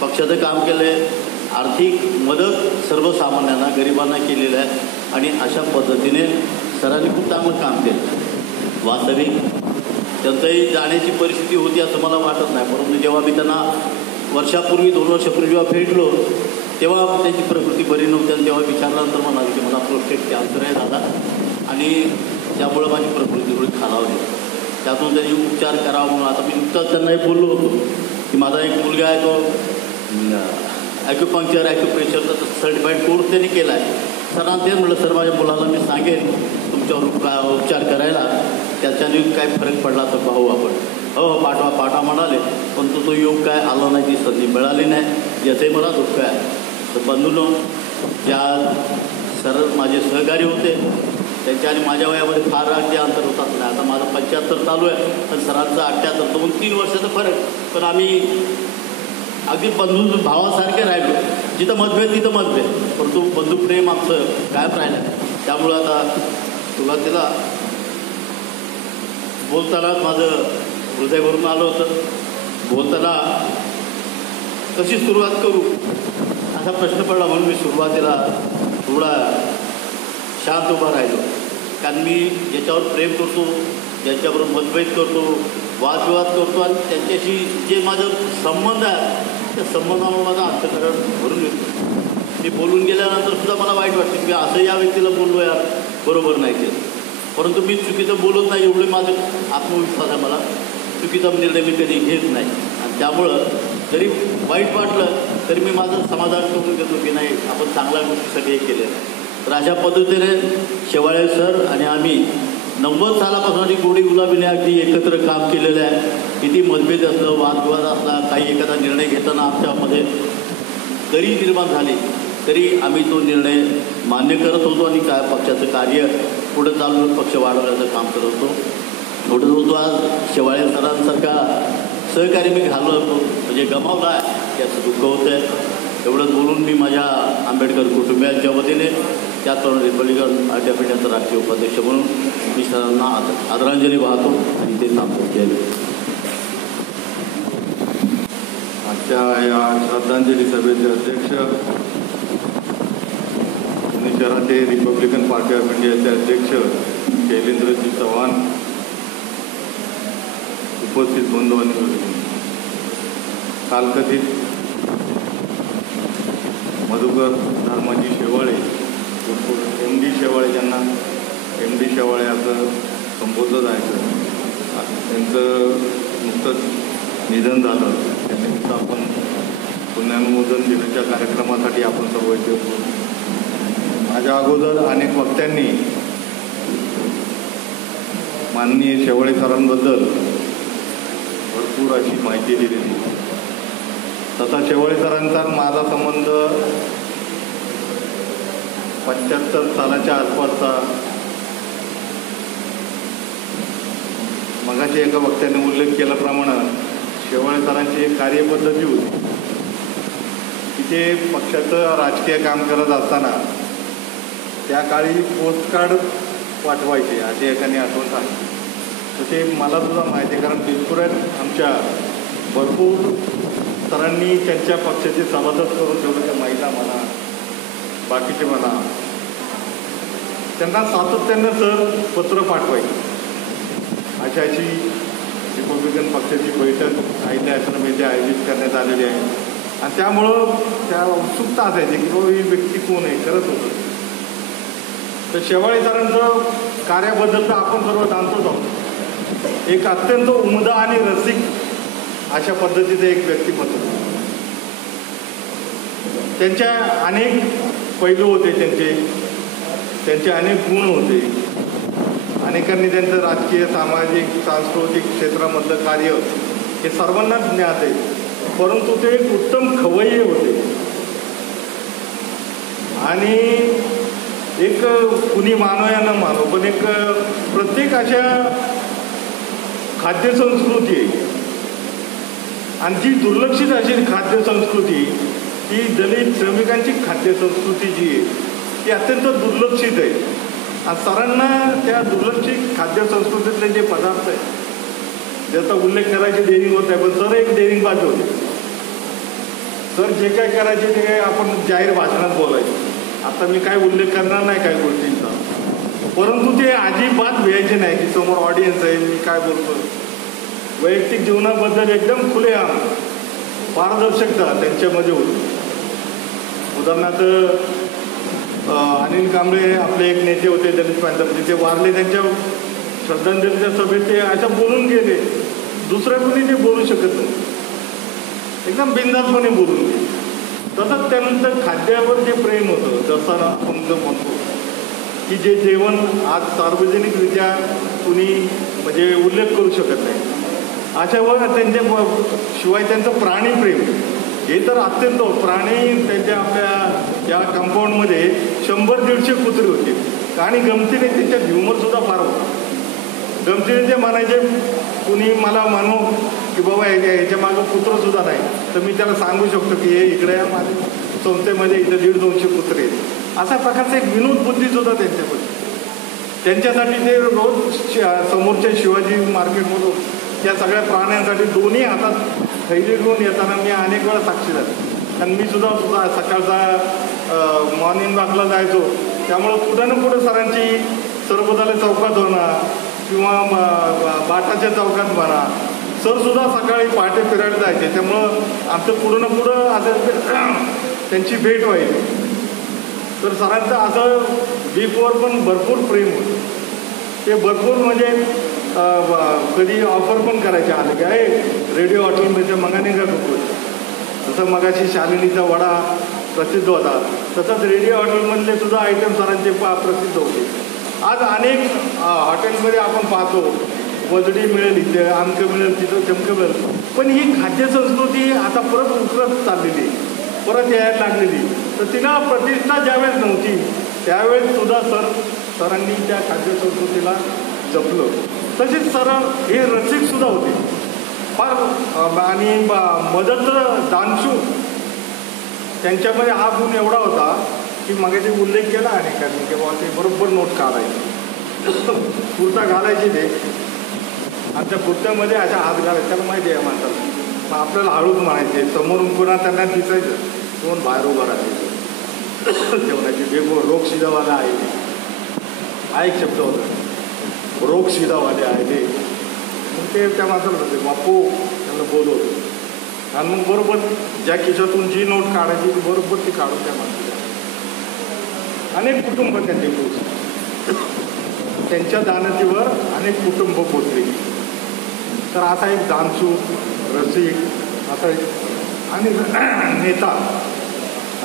पक्षाचं काम केलं आहे, आर्थिक मदत सर्वसामान्यांना गरिबांना केलेलं आहे आणि अशा पद्धतीने सरांनी खूप चांगलं काम केलं. वास्तविक त्यांचंही जाण्याची परिस्थिती होती असं मला वाटत नाही, परंतु जेव्हा मी त्यांना वर्षापूर्वी 2 वर्षापूर्वी जेव्हा भेटलो तेव्हा त्यांची प्रकृती बरी नव्हती आणि तेव्हा विचारल्यानंतर म्हणाले की मला प्रोस्टेट कॅन्सर आहे दादा आणि त्यामुळं माझी प्रकृती थोडी खालावली, त्यातून त्यांनी उपचार करावा म्हणून. आता मी नुकताच त्यांनाही बोललो होतो की माझा एक मुलगा आहे तो ॲक्युपंक्चर ॲक्युप्रेशरचा सर्टिफाईड कोर्स त्यांनी केला आहे. सरांना तेच म्हटलं सर माझ्या मुलाला मी सांगेन तुमच्यावर उपचार करायला, त्याच्याने काय फरक पडला तर पाहू आपण. हो पाठवा म्हणाले, पण तो योग काय आला नाही, ती संधी मिळाली नाही, याचंही मला दुःख आहे. तर बंधूंनो, ज्या सर माझे सहकारी होते त्यांच्या आणि माझ्या वयामध्ये फार अगदी अंतर होतात नाही. आता माझं 75 चालू आहे, तर सरांचं 78, 2-3 वर्षाचा फरक. पण आम्ही अगदी बंधू भावासारखे राहिलो. जिथं मतभेद तिथं मतभेद, परंतु बंधुप्रेम आमचं कायम राहिलं. त्यामुळं आता सुरुवातीला बोलतानाच माझं हृदय भरून आलं होतं. बोलताना कशी सुरुवात करू असा प्रश्न पडला, म्हणून मी सुरुवातीला थोडा शांत उभा राहिलो. कारण मी ज्याच्यावर प्रेम करतो, ज्यांच्याबरोबर मतभेद करतो, वादविवाद करतो आणि त्यांच्याशी जे माझं संबंध आहे त्या संबंधामुळे माझं अंतःकरण भरून येतो. मी बोलून गेल्यानंतर सुद्धा मला वाईट वाटतं की असं या व्यक्तीला बोललो यार, बरोबर नाही केलं. परंतु मी चुकीचं बोलत नाही एवढे माझं आत्मविश्वास आहे. मला चुकीचा निर्णय मी कधी घेत नाही आणि त्यामुळं जरी वाईट वाटलं तरी मी माझं समाधान करून घेतो की नाही, आपण चांगल्या गोष्टीसाठी हे केलेलं आहे. तर अशा पद्धतीने शेवाळे सर आणि आम्ही 90 सालापासून गोडी गुलाबीने अगदी एकत्र काम केलेलं आहे. किती मतभेद असलं, वादविवाद असला, काही एखादा निर्णय घेताना आमच्यामध्ये तरी निर्माण झाली तरी आम्ही तो निर्णय मान्य करत होतो आणि काय पक्षाचं कार्य पुढं चालून पक्ष वाढवण्याचं काम करत होतो. थोडं होतो आज शेवाळे सरांसारखा सहकारी मी घालवलो होतो, म्हणजे गमावला आहे याचं दुःख होतं आहे. एवढंच बोलून मी माझ्या आंबेडकर कुटुंबियांच्या वतीने त्याचप्रमाणे रिपब्लिकन विद्यापीठाचा राष्ट्रीय उपाध्यक्ष म्हणून मी सरांना आदरांजली वाहतो आणि ते थांबतो. आजच्या या श्रद्धांजली सभेचे अध्यक्ष पुणे शहराचे रिपब्लिकन पार्टी ऑफ इंडियाचे अध्यक्ष शैलेंद्रजी चव्हाण, उपस्थित बंधू आणि कालकथित मधुकर धर्माजी शेवाळे, MD शेवाळे, ज्यांना MD शेवाळे असं संबोधलं जायचं, त्यांचं नुकतंच निधन झालं. त्यानिमित्त आपण पुण्यानुमोदन दिनाच्या कार्यक्रमासाठी आपण सर्व इथे होतो. माझ्या अगोदर अनेक वक्त्यांनी माननीय शेवाळे सरांबद्दल भरपूर अशी माहिती दिलेली. तसा शेवाळे सरांचा माझा संबंध 75 सालाच्या आसपासचा. मगाशी एका वक्त्याने उल्लेख केल्याप्रमाणे शेवाळे सरांची एक कार्यपद्धती होती की ते पक्षाचं राजकीय काम करत असताना त्या काळी पोस्टकार्ड पाठवायचे, असे एकाने आठवण सांगितली. तर ते मला सुद्धा माहिती आहे, कारण बिलकुरात आमच्या भरपूर सरांनी त्यांच्या पक्षाचे सभासद करून ठेवलं. त्या महिला म्हणा, बाकीचे म्हणा, त्यांना सातत्यानं सर पत्र पाठवायचे. अशी रिपब्लिकन पक्षाची बैठक आहिल्या आश्रम येथे आयोजित करण्यात आलेली आहे आणि त्यामुळं त्या उत्सुकता असायची की बाबा ही व्यक्ती कोण आहे, करत होतं. तर शेवाळे सरांचं कार्याबद्दल तर आपण सर्व जाणतोच आहोत. एक अत्यंत उमदा आणि रसिक अशा पद्धतीचं एक व्यक्तिमत्व. त्यांच्या अनेक पैलू होते, त्यांचे अनेक गुण होते. अनेकांनी त्यांचं राजकीय, सामाजिक, सांस्कृतिक क्षेत्रामधलं कार्य हे सर्वांनाच ज्ञात आहे. परंतु ते एक उत्तम खवय्ये होते आणि एक कुणी मानो या न मानो पण एक प्रत्येक अशा खाद्यसंस्कृती आहे आणि जी दुर्लक्षित अशी खाद्यसंस्कृती, ती दलित श्रमिकांची खाद्यसंस्कृती जी आहे ती अत्यंत दुर्लक्षित आहे. आणि सरांना त्या दुर्लक्षित खाद्यसंस्कृतीतले जे पदार्थ आहेत ज्याचा उल्लेख करायची डेअरिंग होत आहे, पण सर एक डेअरिंगबाज होते. सर जे काय करायचे ते आपण जाहीर भाषणात बोलायचे. आता मी काय उल्लेख करणार नाही काही गोष्टींचा, परंतु ते अजिबात व्हायचे नाही की समोर ऑडियन्स आहे मी काय बोलतो. वैयक्तिक जीवनाबद्दल एकदम खुलेआम पारदर्शकता त्यांच्यामध्ये होती. उदाहरणार्थ अनिल कांबळे आपले एक नेते होते दलित पॅंथरचे, ते वारले. त्यांच्या श्रद्धांजलीच्या सभेत ते असं बोलून गेले, दुसऱ्या कोणी ते बोलू शकत नाही, एकदम बिनधास्तपणे बोलून गेले. तसंच त्यानंतर खाद्यावर जे प्रेम होतं, जसं आपण जो म्हणतो की जे जेवण आज सार्वजनिकरित्या कुणी म्हणजे उल्लेख करू शकत नाही, अशावर त्यांच्या शिवाय त्यांचं प्राणीप्रेम हे तर अत्यंत. प्राणी त्यांच्या आपल्या या कंपाऊंडमध्ये 100-150 कुत्रे होते. आणि गमतीने त्यांच्यात ह्युमरसुद्धा फार होता. गमतीने ते म्हणायचे, कुणी मला म्हणू की बाबा ह्याच्या मागं कुत्रंसुद्धा नाही, तर मी त्याला सांगू शकतो की हे इकडे माझ्या संस्थेमध्ये इथं 150-200 कुत्रे आहेत. अशा प्रकारचा एक विनोद बुद्धीसुद्धा त्यांच्याकडे. त्यांच्यासाठी ते रोज समोरच्या शिवाजी मार्केटमधून त्या सगळ्या प्राण्यांसाठी दोन्ही हातात थैली घेऊन येताना मी अनेक वेळा साक्षी झालो. कारण मी सुद्धा सकाळचा मॉर्निंग वॉकला जायचो, त्यामुळं कुठं ना कुठं सरांची सरबताला चौकात म्हणा किंवा बाटाच्या चौकात म्हणा, सरसुद्धा सकाळी पहाटे फिरायला जायचे. त्यामुळं आमचं पुढं ना पुढं असं त्यांची भेट व्हायची. तर सरांचं असं बीफवर पण भरपूर प्रेम होतं. ते भरपूर म्हणजे कधी ऑफर पण करायचे, आले की आहे रेडिओ हॉटेलमध्ये मगाने का खूप जसं मगाशी शालिनीचा वडा प्रसिद्ध होता, तसंच रेडिओ हॉटेलमधले सुद्धा आयटम सरांचे प्रसिद्ध होते. आज अनेक हॉटेलमध्ये आपण पाहतो वजडी मिळेल इथे, आमकं मिळेल तिथं, चमकं मिळेल, पण ही खाद्यसंस्कृती आता परत उतरत चाललेली, परत यायला लागलेली. तर तिला प्रतिष्ठा ज्यावेळेस नव्हती त्यावेळेस सुद्धा सरांनी त्या खाद्यसंस्कृतीला जपलं. तसेच सर हे रसिकसुद्धा होते फार, आणि मदत दानशूर त्यांच्यामध्ये हा गुण एवढा होता की मागे उल्लेख केला अनेकांनी की बाबा ते बरोबर नोट काढायचे, कुर्ता घालायचे ते, आणि त्या कुर्त्यामध्ये अशा हात घालायचे. त्याला माहिती आहे माणसाला, मग आपल्याला हळूच म्हणायचे, समोरून पुन्हा त्यांना दिसायचं, कोण बाहेर उभं राहायचं. जेवणाची वेगळं रोग शिदावाला आहे ते, हा एक शब्द होता, रोग शिदावाले आहे ते. मग ते त्या माणसाला होते बापू त्यांना बोलवतो, आणि मग बरोबर ज्या खिशातून जी नोट काढायची ती बरोबर ती काढून त्या माणसाला. अनेक कुटुंब त्यांचे पोचले, त्यांच्या दानतीवर अनेक कुटुंब पोचले. तर असा एक दानशूर रसिक असा एक आणि नेता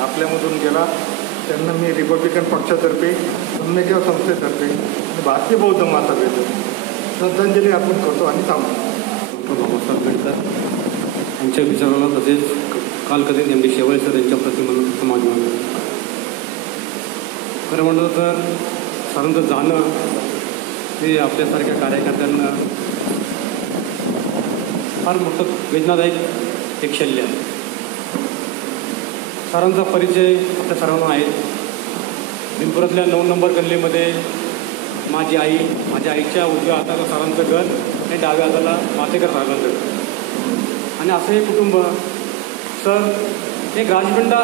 आपल्यामधून गेला. त्यांना मी रिपब्लिकन पक्षातर्फे, सम्मेलन संस्थेतर्फे आणि भारतीय बौद्ध महासभेतर्फे श्रद्धांजली अर्पण करतो आणि थांबतो. डॉक्टर बाबासाहेब आंबेडकर यांच्या विचाराला, तसेच कालकथित MD शेवाळे सर यांच्या प्रतिमा मानून खरं म्हणलं तर सरांचं जाणं हे आपल्यासारख्या कार्यकर्त्यांना फार मोठं वेदनादायक एक शल्य आहे. सरांचा परिचय आपल्या सर्वांना आहे. पिंपरातल्या 9 नंबर गल्लीमध्ये माझ्या आईच्या उजव्या हाताला सरांचं घर आणि डाव्या हाताला मातेकर साहेबांचं घर, आणि असं एक कुटुंब. सर एक राजबिंडा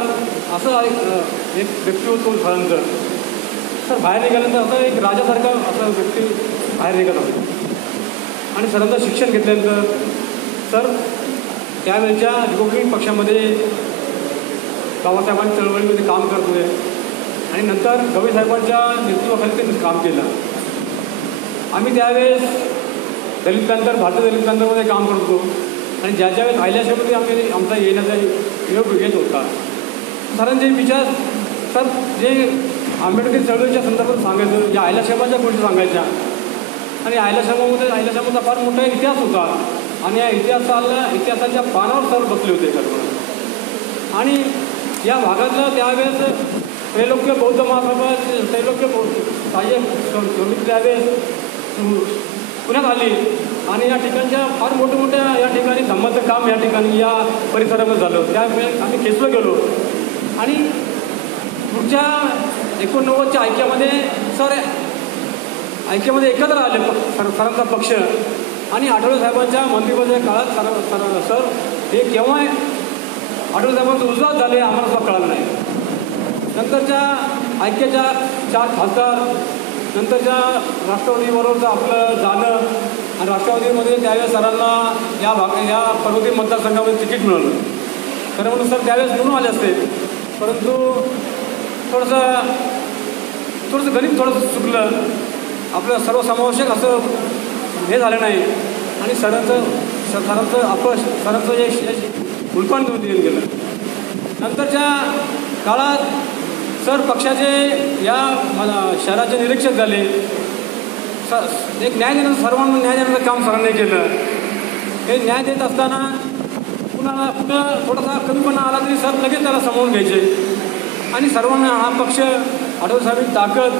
असं एक व्यक्ती होतो सरांचं. सर बाहेर निघाल्यानंतर असं एक राजासारखा असं व्यक्ती बाहेर निघत असतो. आणि सरांचं शिक्षण घेतल्यानंतर सर त्यावेळेच्या रिपब्लिकन पक्षामध्ये बाबासाहेबांच्या चळवळीमध्ये काम करत होते, आणि नंतर गवईसाहेबांच्या नेतृत्वाखाली त्यांनी काम केलं. आम्ही त्यावेळेस दलित पॅंथर, भारतीय दलित पॅंथरमध्ये काम करत होतो, आणि ज्या वेळेस आयल्याशामध्ये आम्ही आमचा येण्याचा योग येत होता. सरांचे विचार सर जे आंबेडकरी चळवळीच्या संदर्भात सांगायचं, या आयल्यासाहेबांच्या गोष्टी सांगायच्या, आणि आयल्यासाहेबांचा फार मोठा इतिहास होता, आणि या इतिहासाच्या पानावर सर बसले होते खरं. आणि या भागातलं त्यावेळेस त्रैलोक्य बौद्ध महासभा, त्रैलोक्य सहाय्यक समिती त्यावेळेस पुण्यात आली, आणि या ठिकाणच्या फार मोठ्या या ठिकाणी धम्माचं काम या ठिकाणी या परिसरामध्ये झालं. त्यामुळे आम्ही केसला गेलो, आणि पुढच्या 89च्या ऐक्यामध्ये एकत्र आले सरांचा पक्ष. आणि आठवले साहेबांच्या मंत्रिपदाच्या काळात सर हे केव्हा आठवले साहेबांचं उजवात झाले आम्हाला सुद्धा कळलं नाही. नंतरच्या ऐक्याच्या 4 खासदार, नंतरच्या राष्ट्रवादीबरोबरचं आपलं जाणं, आणि राष्ट्रवादीमध्ये त्यावेळेस सरांना या पर्वतीय मतदारसंघामध्ये तिकीट मिळालं. खरं म्हणून सर त्यावेळेस निवडून आले असते, परंतु थोडंसं गणित चुकलं, आपलं सर्वसमावेशक असं हे झालं नाही, आणि सरांचं अपयश, सरांचं यश उलपान देऊन गेलं. नंतरच्या काळात सर पक्षाचे या शहराचे निरीक्षक झाले. एक न्याय देण्याचं, सर्वांना न्याय देण्याचं काम सरांनी केलं. हे न्याय देत असताना कुठं थोडासा कमीपणा आला तरी सर लगेच त्याला समजून घ्यायचे, आणि सर्वांना हा पक्ष आठवले साहेबांची ताकद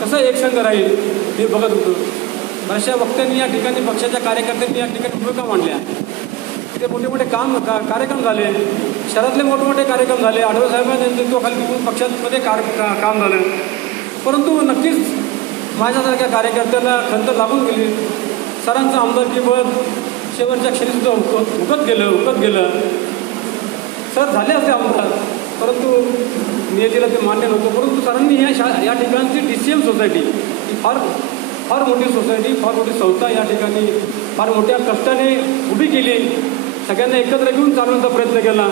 कसं एकसंघ राहील हे बघत होतो. बऱ्याचशा वक्त्यांनी या ठिकाणी, पक्षाच्या कार्यकर्त्यांनी या ठिकाणी भूमिका मांडल्या. तिथे मोठे मोठे कार्यक्रम झाले, शहरातले मोठमोठे कार्यक्रम झाले, आढळराव साहेबांच्या नेतृत्वाखाली पक्षामध्ये काम झालं. परंतु नक्कीच माझ्यासारख्या कार्यकर्त्याला खंत लागून गेली. सरांचं आमदारकीपद शेवटच्या क्षणीसुद्धा उकत गेलं. सर झाले असते आमदार, परंतु नियतीला ते मान्य नव्हतं. परंतु सरांनी या ठिकाणची DCM सोसायटी ही फार मोठी सोसायटी, फार मोठी संस्था या ठिकाणी फार मोठ्या कष्टाने उभी केली. सगळ्यांना एकत्र घेऊन चालवण्याचा प्रयत्न केला.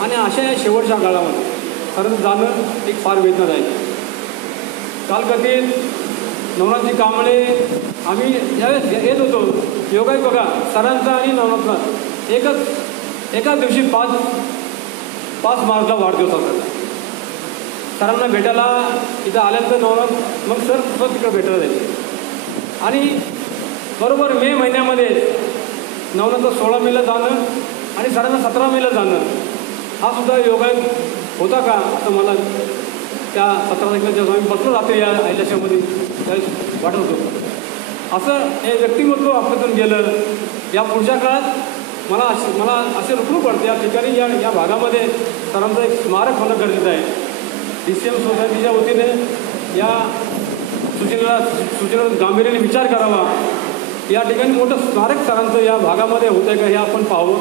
आणि अशा या शेवटच्या काळामध्ये सरांचं जाणं एक फार वेदनादायक. कालकथीत नवनाथजी कांबळे आम्ही ज्यावेळेस येत होतो, योगायोग बघा, सरांचा आणि नवनाथचा एकाच दिवशी 5 मार्चला वाढदिवस होता. सरांना भेटायला इथं आल्यानंतर नवनाथ मग सर तिकडे भेटायला जायचे. आणि बरोबर मे महिन्यामध्ये नवनाथचं 16 मेला जाणं आणि सरांना 17 मेला जाणं हा सुद्धा योगायोग होता का असं मला त्या 17 तारखेला जेव्हा आम्ही बसलो रात्री या ऐलाशामध्ये त्यावेळेस वाटत होतं. असं हे व्यक्तिमत्व आपल्यातून गेलं. या पुढच्या काळात मला असे रुखरूप पडते या ठिकाणी या भागामध्ये सरांचं एक स्मारक होणं गरजेचं आहे. DCM सोसायटीच्या वतीने या सूचनेला गांभीर्याने विचार करावा. या ठिकाणी मोठं स्मारक सरांचं या भागामध्ये होतं आहे का हे आपण पाहावं.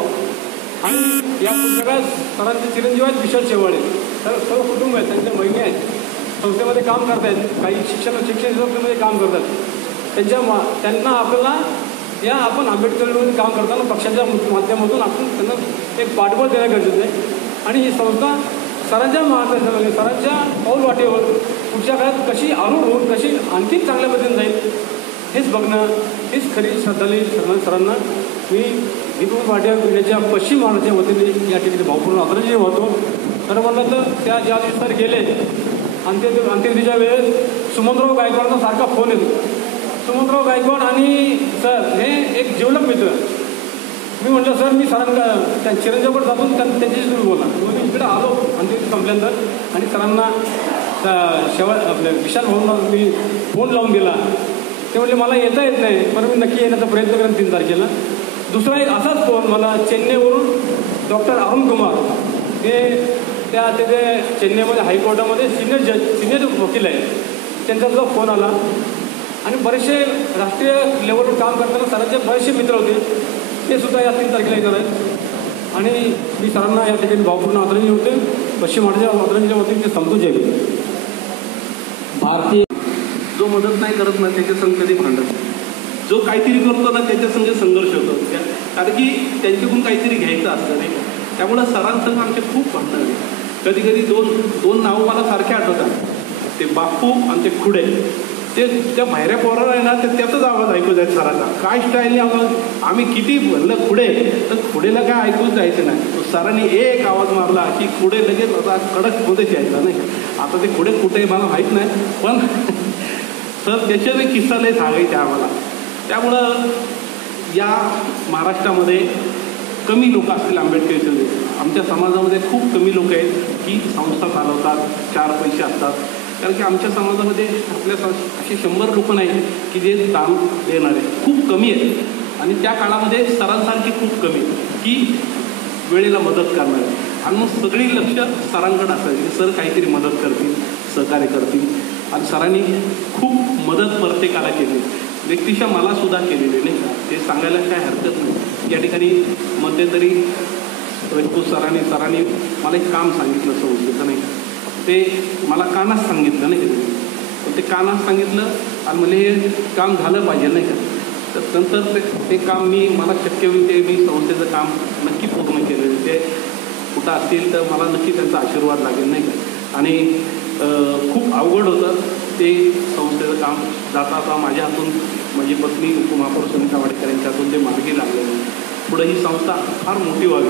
आणि या पुस्तकात सरांचे चिरंजीव आहेत विशाल शेवाळे, सर्व कुटुंब आहेत, त्यांच्या बहिणी आहेत, संस्थेमध्ये काम करत आहेत, काही शिक्षण संस्थेमध्ये काम करतात. त्यांना आपल्याला आपण आंबेडकरमध्ये काम करताना पक्षाच्या माध्यमातून आपण त्यांना एक पाठबळ देणं गरजेचं आहे. आणि ही संस्था सरांच्या मार्गदर्शनामध्ये, सरांच्या पाऊलवाटेवर पुढच्या काळात कशी आरूढ होऊन कशी आणखी चांगल्या पद्धतीने जाईल हेच बघणं, हीच खरी श्रद्धांजली सरांना मी दीपक पाटील पिढीच्या पश्चिम महाराष्ट्राच्या वतीने या ठिकाणी भावपूर्ण आदरांजली वाहतो. खरं म्हणलं तर त्या ज्या दिवशी सर गेले अंत्यविधीच्या वेळेस सुमंतराव गायकवाडांचा सारखा फोन येतो. सुमंतराव गायकवाड आणि सर हे एक जिवलग मित्र. मी म्हटलं सर मी सरांना चिरंजीवर जाऊन त्यांच्याशी तुम्ही बोला. मी इकडे आलो अंत्यविधी संपल्यानंतर आणि सरांना आपल्या विशाल भाऊंना मी फोन लावून दिला. ते म्हटले मला येता येत नाही, पण मी नक्की येण्याचा प्रयत्न करेन 3 तारखेला. दुसरा एक असाच फोन मला चेन्नईवरून डॉक्टर अरुण कुमार, हे तिथे चेन्नईमध्ये हायकोर्टामध्ये सिनियर वकील आहे, त्यांचा फोन आला. आणि बरेचसे राष्ट्रीय लेवलवर काम करताना सरांचे बरेचसे मित्र होते, ते सुद्धा या 3 तारखेला येणार आहेत. आणि मी सरांना या ठिकाणी भावपूर्ण आदरांजली होते. पश्चिम महाराष्ट्राच्या आदरांजलीच्या वतीने संतोष जय. भारतीय जो मदत नाही करत ना त्याच्या संग कधी भांडत नाही, जो काहीतरी करतो ना त्याच्या संग संघर्ष होतो. कारण की त्यांच्याकडून काहीतरी घ्यायचं असतं नाही. त्यामुळं सरांसंग आमचे खूप भांडणं आहे. कधी कधी दोन नावं मला सारखे आठवतात, ते बापू आणि ते खुडे. ते त्या बाहेऱ्या पोराला आहे ना ते त्याचाच आवाज ऐकू जायचं सरांचा. काय स्टाईलने आवाज, आम्ही किती म्हणलं खुडे तर खुडेला काय ऐकूच जायचं नाही. सरांनी एक आवाज मारला की खुडे लगेच आता कडक खुदेच यायचा नाही. आता ते खुडे कुठे मला माहीत नाही, पण सर त्याच्याने किस्सा लय सांगायचे आम्हाला. त्यामुळं या महाराष्ट्रामध्ये कमी लोक असतील आंबेडकरी, आमच्या समाजामध्ये खूप कमी लोक आहेत की संस्था चालवतात, 4 पैसे असतात. कारण की आमच्या समाजामध्ये आपल्या असे 100 लोक नाही की जे दान देणारे, खूप कमी आहेत. आणि त्या काळामध्ये सरांसारखी खूप कमी की वेळेला मदत करणारे. आणि मग सगळी लक्ष सरांकडे असायची, सर काहीतरी मदत करतील, सहकार्य करतील. आणि सरांनी खूप मदत प्रत्येकाला केली, व्यक्तिशः मला सुद्धा केलेली नाही का, ते सांगायला काय हरकत नाही. या ठिकाणी मध्यंतरी सरांनी मला एक काम सांगितलं संस्थेचं नाही, ते मला कानात सांगितलं नाही, पण ते कानात सांगितलं आणि मला हे काम झालं पाहिजे नाही का. तर नंतर ते काम मला शक्य होईल ते मी संस्थेचं काम नक्की पूर्ण केलं. ते कुठं असतील तर मला नक्की त्यांचा आशीर्वाद लागेल नाही का. आणि खूप अवघड होतं ते संस्थेचं काम. जाता माझ्या हातून माझी पत्नी उपमहापौर सुनीता वाडेकर यांच्या हातून ते मार्गी लागलेलं. पुढं ही संस्था फार मोठी व्हावी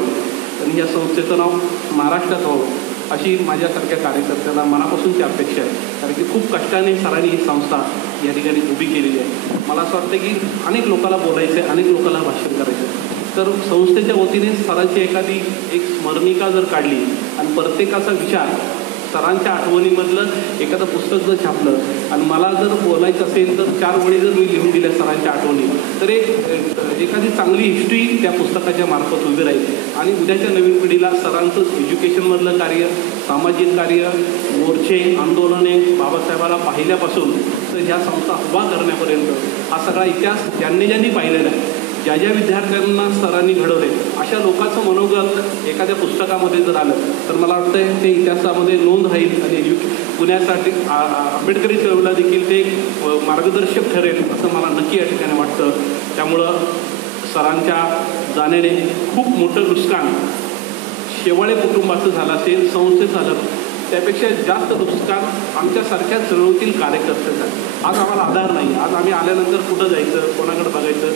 आणि या संस्थेचं नाव महाराष्ट्रात व्हावं अशी माझ्यासारख्या कार्यकर्त्यांना मनापासूनची अपेक्षा आहे. कारण की खूप कष्टाने सरांनी ही संस्था या ठिकाणी उभी केलेली आहे. मला असं वाटतं की अनेक लोकांना बोलायचं आहे, अनेक लोकांना भाषण करायचं आहे. तर संस्थेच्या वतीने सरांची एखादी एक स्मरणिका जर काढली आणि प्रत्येकाचा विचार सरांच्या आठवणीमधलं एखादं पुस्तक जर छापलं आणि मला जर बोलायचं असेल तर 4 वळी जर मी लिहून दिल्या सरांच्या आठवणी तर एखादी चांगली हिस्ट्री त्या पुस्तकाच्या मार्फत उभी राहील. आणि उद्याच्या नवीन पिढीला सरांचं एज्युकेशनमधलं कार्य, सामाजिक कार्य, मोर्चे, आंदोलने, बाबासाहेबाला पाहिल्यापासून तर ह्या संस्था उभा करण्यापर्यंत हा सगळा इतिहास ज्यांनी पाहिलेला आहे, ज्या विद्यार्थ्यांना सरांनी घडवले अशा लोकांचं मनोगत एखाद्या पुस्तकामध्ये जर आलं तर मला वाटतं ते इतिहासामध्ये नोंद राहील आणि पुण्यासाठी आंबेडकरी चळवळीला देखील ते मार्गदर्शक ठरेल असं मला नक्की या ठिकाणी वाटतं. त्यामुळं सरांच्या जाण्याने खूप मोठं नुकसान शेवाळे कुटुंबाचं झालं असेल, संस्थेचं झालं, त्यापेक्षा जास्त नुकसान आमच्यासारख्या चळवळीतील कार्यकर्त्याचं आहे. आज आम्हाला आधार नाही. आज आम्ही आल्यानंतर कुठं जायचं, कोणाकडे बघायचं,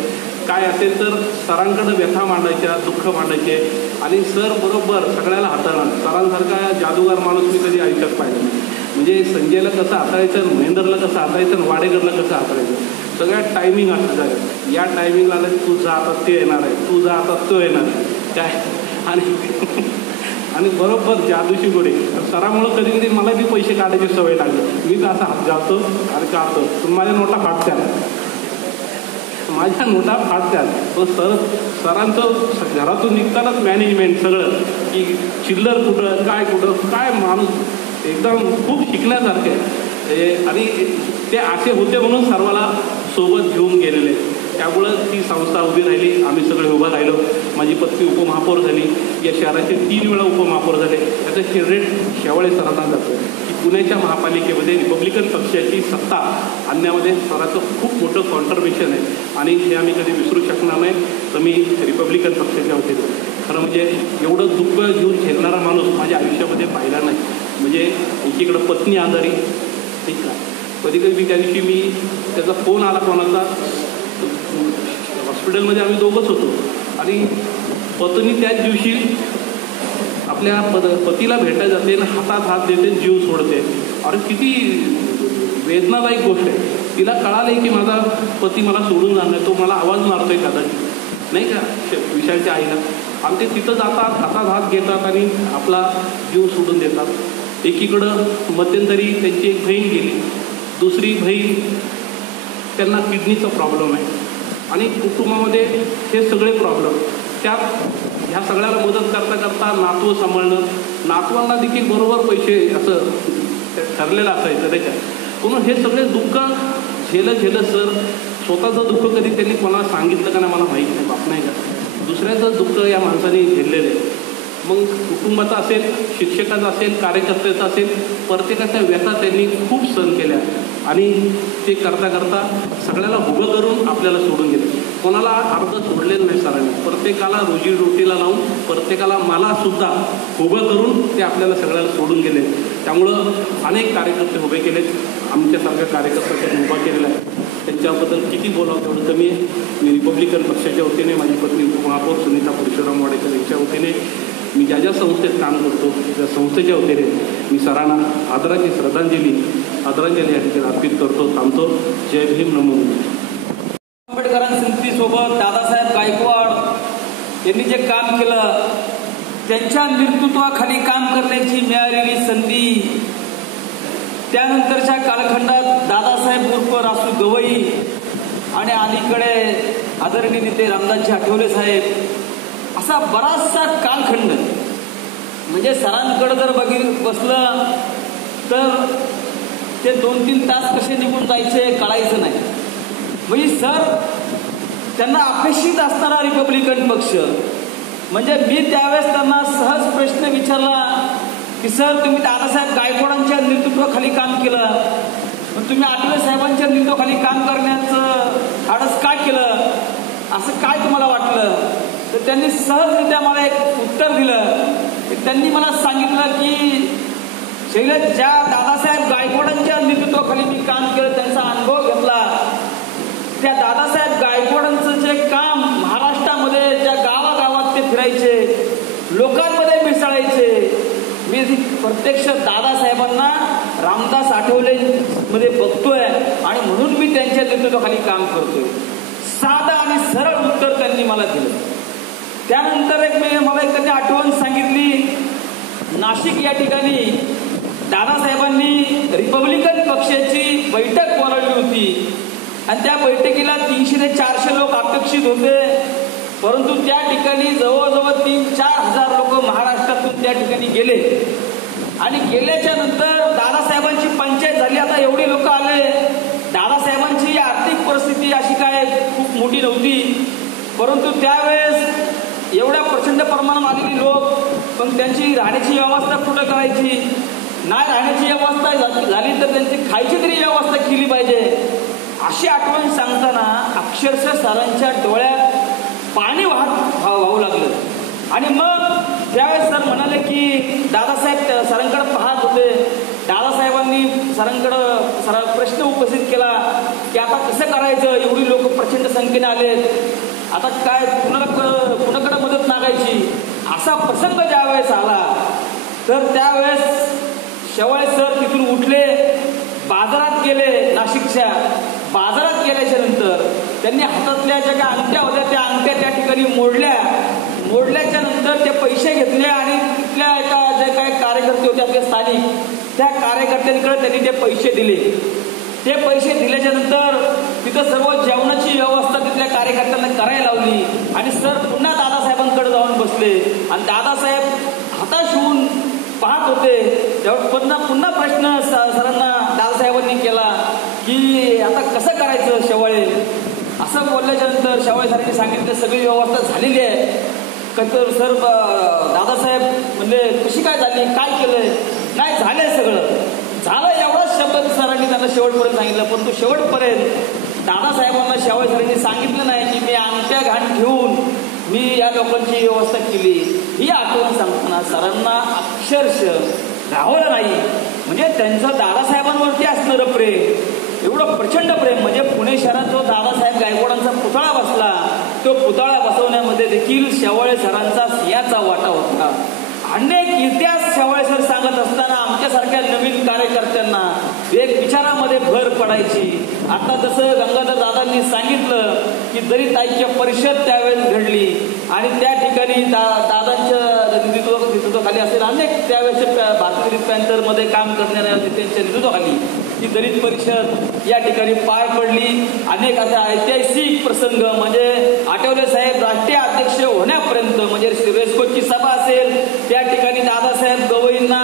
काय असेल तर सरांकडं व्यथा मांडायच्या, दुःख मांडायचे आणि सर बरोबर सगळ्याला हाताळणार. सरांसारखा जादूगार माणूस मी कधी आयुष्यात पाहिलं नाही. म्हणजे संजयला कसं हाताळायचं, महेंद्रला कसं हाताळायचं, वाडेकरला कसं हाताळायचं, सगळ्यात टायमिंग असं झालं. या टायमिंगला तू जा आता ते येणार आहे, तू जा आता तो येणार काय आणि बरोबर जादूची गोडे. सरामुळं कधी कधी मला बी पैसे काढायची सवय लागली. मी तर असा हात जातो आणि काढतो, पण माझ्या नोटा फाटत्यात, माझ्या नोटा फाटत्यात. पण सरांचं घरातून निघतानाच मॅनेजमेंट सगळं की चिल्लर कुठं काय माणूस एकदम खूप शिकण्यासारखे आणि ते असे होते म्हणून सर्वाला सोबत घेऊन गेलेले. त्यामुळं ती संस्था उभी राहिली, आम्ही सगळे उभं राहिलो. माझी पत्नी उपमहापौर झाली, या शहराचे 3 वेळा उपमहापौर झाले. याचं क्रेडिट शेवाळे सरांना जातं की पुण्याच्या महापालिकेमध्ये रिपब्लिकन पक्षाची सत्ता आणण्यामध्ये सराचं खूप मोठं कॉन्ट्रिब्युशन आहे आणि हे आम्ही कधी विसरू शकणार नाही. तर मी रिपब्लिकन पक्षाच्या वतीने खरं म्हणजे एवढं दुःख घेऊन झेलणारा माणूस माझ्या आयुष्यामध्ये पाहिला नाही. म्हणजे एकीकडं पत्नी आजारी, ठीक आहे, कधी कधी त्या दिवशी मी त्याचा फोन आला कोणाचा, हॉस्पिटलमध्ये आम्ही दोघंच होतो आणि पत्नी त्याच दिवशी आपल्या पतीला भेटायला जाते आणि हातात हात देते, जीव सोडते. अरे किती वेदनादायक गोष्ट आहे. तिला कळालं की माझा पती मला सोडून जाणार, तो मला आवाज मारतोय कदाचित, नाही का, विशालच्या आईला. आणि ते तिथं जातात, हातात हात घेतात आणि आपला जीव सोडून देतात. एकीकडं मध्यंतरी त्यांची एक बहीण गेली, दुसरी बहीण त्यांना किडनीचा प्रॉब्लेम आहे आणि कुटुंबामध्ये हे सगळे प्रॉब्लेम. त्यात ह्या सगळ्याला मदत करता करता नातू सांभाळणं, नातवांना देखील बरोबर पैसे असं ठरलेलं असायचं त्याच्यात. म्हणून हे सगळे दुःख झेलं सर स्वतःचं दुःख कधी त्यांनी कोणाला सांगितलं का नाही मला माहीत नाही, बाप नाही का. दुसऱ्याचं दुःख या माणसाने झेललेलं आहे. मग कुटुंबाचा असेल, शिक्षकाचा असेल, कार्यकर्त्याचा असेल, प्रत्येकाच्या व्यथा त्यांनी खूप सहन केल्या आणि ते करता करता सगळ्याला उभं करून आपल्याला सोडून गेले. कोणाला अर्ध सोडलेलं नाही सरांनी. प्रत्येकाला रोजीरोटीला लावून, प्रत्येकाला मला सुद्धा उभं करून ते आपल्याला सगळ्याला सोडून गेले. त्यामुळं अनेक कार्यकर्ते उभे केलेत. आमच्यासारख्या कार्यकर्त्यांनी उभा केलेला आहे. त्यांच्याबद्दल किती बोलावं तेवढं कमी आहे. मी रिपब्लिकन पक्षाच्या वतीने, माझी पत्नी उपमहापौर सुनीता परशुराम वाडेकर यांच्या वतीने, मी ज्या संस्थेत काम करतो त्या संस्थेच्या वतीने मी सरांना आदराची श्रद्धांजली या ठिकाणी अर्पित करतो. थांबतो. जय भीम, नमो. आंबेडकरांसोबत दादासाहेब गायकवाड यांनी जे काम केलं, त्यांच्या नेतृत्वाखाली काम करण्याची मिळालेली संधी, त्यानंतरच्या कालखंडात दादासाहेब उर्फ रासू गवई आणि अलीकडे आदरणीय नेते रामदासजी आठवले साहेब, असा बराचसा कालखंड. म्हणजे सरांकडे जर बसलं तर ते 2-3 तास कसे निघून जायचे कळायचं नाही. म्हणजे सर त्यांना अपेक्षित असणारा रिपब्लिकन पक्ष. म्हणजे मी त्यावेळेस त्यांना सहज प्रश्न विचारला की सर तुम्ही दादासाहेब गायकवाडांच्या नेतृत्वाखाली काम केलं, पण तुम्ही आठवले साहेबांच्या नेतृत्वाखाली काम करण्याचं धाडस काय केलं, असं काय तुम्हाला वाटलं. तर त्यांनी सहजरित्या मला एक उत्तर दिलं. त्यांनी मला सांगितलं की शैलेश, ज्या दादासाहेब गायकवाडांच्या नेतृत्वाखाली मी काम केलं, त्यांचा अनुभव घेतला. त्या दादासाहेब गायकवाडांचं जे काम महाराष्ट्रामध्ये ज्या गावागावात ते फिरायचे, लोकांमध्ये मिसळायचे, मी प्रत्यक्ष दादासाहेबांना रामदास आठवले मध्ये बघतोय आणि म्हणून मी त्यांच्या नेतृत्वाखाली काम करतोय. साधं आणि सरळ उत्तर त्यांनी मला दिलं. त्यानंतर मला एक त्यांनी आठवण सांगितली, नाशिक या ठिकाणी दादासाहेबांनी रिपब्लिकन पक्षाची बैठक बोलावली होती आणि त्या बैठकीला 300 ते 400 लोक अपेक्षित होते, परंतु त्या ठिकाणी जवळजवळ 3-4 हजार लोक महाराष्ट्रातून त्या ठिकाणी गेले आणि गेल्याच्या नंतर दादासाहेबांची पंचायत झाली. आता एवढे लोक आले, दादासाहेबांची आर्थिक परिस्थिती अशी काय खूप मोठी नव्हती, परंतु त्यावेळेस एवढ्या प्रचंड प्रमाणात आलेली लोक, पण त्यांची राहण्याची व्यवस्था कुठं करायची, नाही राहण्याची व्यवस्था झाली तर त्यांची खायची तरी व्यवस्था केली पाहिजे, अशी आठवण सांगताना अक्षरशः सरांच्या डोळ्यात पाणी वाहू लागलं. आणि मग त्यावेळेस सर म्हणाले की दादासाहेब सरांकडे पाहत होते. दादासाहेबांनी सरांकडे प्रश्न उपस्थित केला की आता कसं करायचं, एवढी लोक प्रचंड संख्येने आले, आता काय कुणाकडे मदत मागायची. असा प्रसंग ज्यावेळेस आला तर त्यावेळेस शेवाळे सर तिथून उठले, बाजारात गेले. नाशिकच्या बाजारात गेल्याच्या नंतर त्यांनी हातातल्या ज्या काही अंगठ्या होत्या त्या अंगठ्या त्या ठिकाणी मोडल्याच्या नंतर ते पैसे घेतले आणि तिथल्या एका जे काही कार्यकर्ते होते आपले स्थानिक, त्या कार्यकर्त्यांकडे त्यांनी ते पैसे दिले. ते पैसे दिल्याच्या नंतर तिथं सर्व जेवणाची व्यवस्था तिथल्या कार्यकर्त्यांना करायला लावली आणि सर पुन्हा दादासाहेबांकडे जाऊन बसले आणि दादासाहेब हताश होऊन पाहत होते. तेव्हा पुन्हा प्रश्न सरांना दादासाहेबांनी केला की आता कसं करायचं शेवाळे. असं बोलल्याच्या नंतर शेवाळे सरांनी सांगितलं सगळी व्यवस्था झालेली आहे. सर दादासाहेब म्हणले कशी काय झाली, काय केलंय. नाही झालंय, सगळं झालं, एवढाच शब्द सरांनी त्यांना शेवटपर्यंत सांगितलं. परंतु शेवटपर्यंत दादासाहेबांना शेवाळे सरांनी सांगितलं नाही की मी अंगठ्या घाण घेऊन मी या लोकांची व्यवस्था केली. ही आठवण सांगताना सरांना अक्षरशः राहवलं नाही. म्हणजे त्यांचं दादासाहेबांवरती असणारं प्रेम, एवढं प्रचंड प्रेम. म्हणजे पुणे शहरात जो दादासाहेब गायकवाडांचा पुतळा बसला, तो पुतळा बसवण्यामध्ये देखील शेवाळे सरांचा सिंहाचा वाटा होता. अनेक इतिहास शेवाळे सर सांगत असताना आमच्यासारख्या नवीन कार्यकर्त्यांना एक विचारामध्ये भर पडायची. आता जसं गंगाधर दादांनी सांगितलं की दलित ऐक्य परिषद त्यावेळेस घडली आणि त्या ठिकाणी दादांच्या नेतृत्वाखाली असेल अनेक त्यावेळेस भारतीय दलित पॅन्थरमध्ये काम करणाऱ्या नेत्यांच्या नेतृत्वाखाली ही दलित परिषद या ठिकाणी पार पडली. अनेक असे ऐतिहासिक प्रसंग म्हणजे आठवले साहेब राष्ट्रीय अध्यक्ष होण्यापर्यंत, म्हणजे रेस्कोची सभा असेल त्या ठिकाणी दादासाहेब गवईंना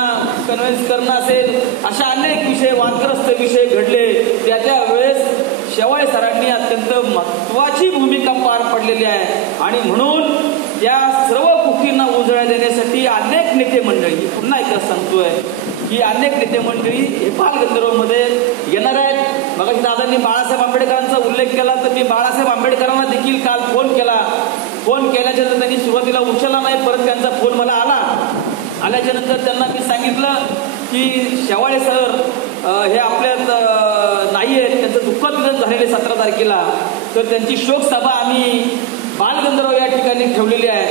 कन्व्हिन्स करणं असेल, अशा अनेक विषय, वादग्रस्त विषय घडले. त्याच्या वेळेस शेवाळे सरांनी अत्यंत महत्वाची भूमिका पार पडलेली आहे आणि म्हणून या सर्व गोष्टींना उजळा देण्यासाठी अनेक नेते मंडळी, पुन्हा एकदा सांगतोय की अनेक नेते मंडळी हे बालगंधर्वमध्ये येणार आहेत. मग दादांनी बाळासाहेब आंबेडकरांचा उल्लेख केला तर मी बाळासाहेब आंबेडकरांना देखील काल फोन केल्याच्या नंतर त्यांनी सुरुवातीला उचलला नाही, परत त्यांचा फोन मला आल्याच्या नंतर त्यांना मी सांगितलं की शेवाळे सर हे आपल्यात नाही आहेत, त्यांचं दुःखद निधन झालेले 17 तारखेला, तर त्यांची शोक सभा आम्ही बालगंधर्व या ठिकाणी ठेवलेली आहे.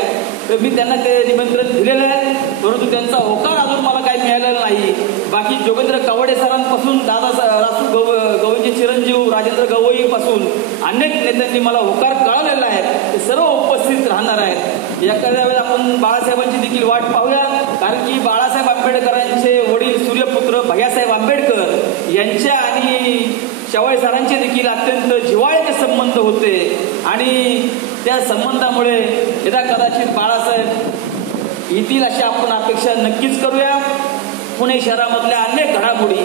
तर मी त्यांना ते निमंत्रण दिलेलं आहे, परंतु त्यांचा होकार अजून मला काही मिळालेला नाही. बाकी जोगेंद्र कवडे सरांपासून रासू गवईंचे चिरंजीव राजेंद्र गवईपासून अनेक नेत्यांनी मला होकार कळवलेला आहे. ते सर्व उपस्थित राहणार आहेत. एखाद्या वेळेस आपण बाळासाहेबांची देखील वाट पाहूया, कारण की बाळासाहेब आंबेडकरांचे वडील सूर्यपुत्र भैयासाहेब आंबेडकर यांच्या आणि शेवाळे सरांचे देखील अत्यंत जिव्हाळ्याचे संबंध होते आणि त्या संबंधामुळे यदा कदाचित बाळासाहेब येतील अशी आपण अपेक्षा नक्कीच करूया. पुणे शहरामधल्या अनेक घडामोडी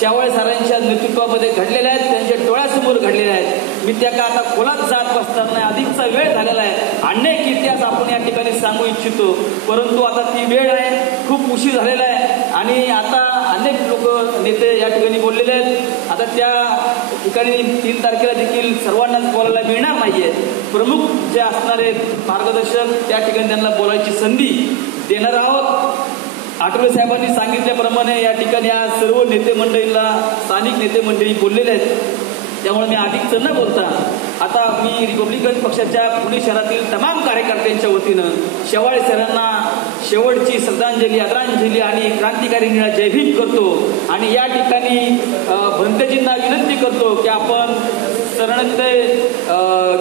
शेवाळे सरांच्या नेतृत्वामध्ये घडलेल्या आहेत, त्यांच्या डोळ्यासमोर घडलेल्या आहेत. मी त्या का आता खोलात जात बसणार नाही, अधिकचा वेळ झालेला आहे. अनेक इतिहास आपण या ठिकाणी सांगू इच्छितो, परंतु आता ती वेळ आहे, खूप उशीर झालेला आहे आणि आता अनेक लोक नेते या ठिकाणी बोललेले आहेत. आता त्या ठिकाणी 3 तारखेला देखील सर्वांनाच बोलायला मिळणार नाहीये. प्रमुख जे असणारे मार्गदर्शक त्या ठिकाणी त्यांना बोलायची संधी देणार आहोत. आठवले साहेबांनी सांगितल्याप्रमाणे या ठिकाणी आज सर्व नेते मंडळींना स्थानिक नेते मंडळी बोललेले आहेत, त्यामुळे मी अधिक न बोलता आता मी रिपब्लिकन पक्षाच्या पुणे शहरातील तमाम कार्यकर्त्यांच्या वतीनं शेवाळे सरांना शेवटची श्रद्धांजली, आदरांजली आणि क्रांतिकारी निळा जय भीम करतो आणि या ठिकाणी भंतेजींना विनंती करतो की आपण शरणत्य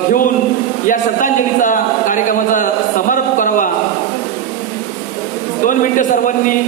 घेऊन या श्रद्धांजलीचा कार्यक्रमाचा समारोप करावा. 2 मिनिटं सर्वांनी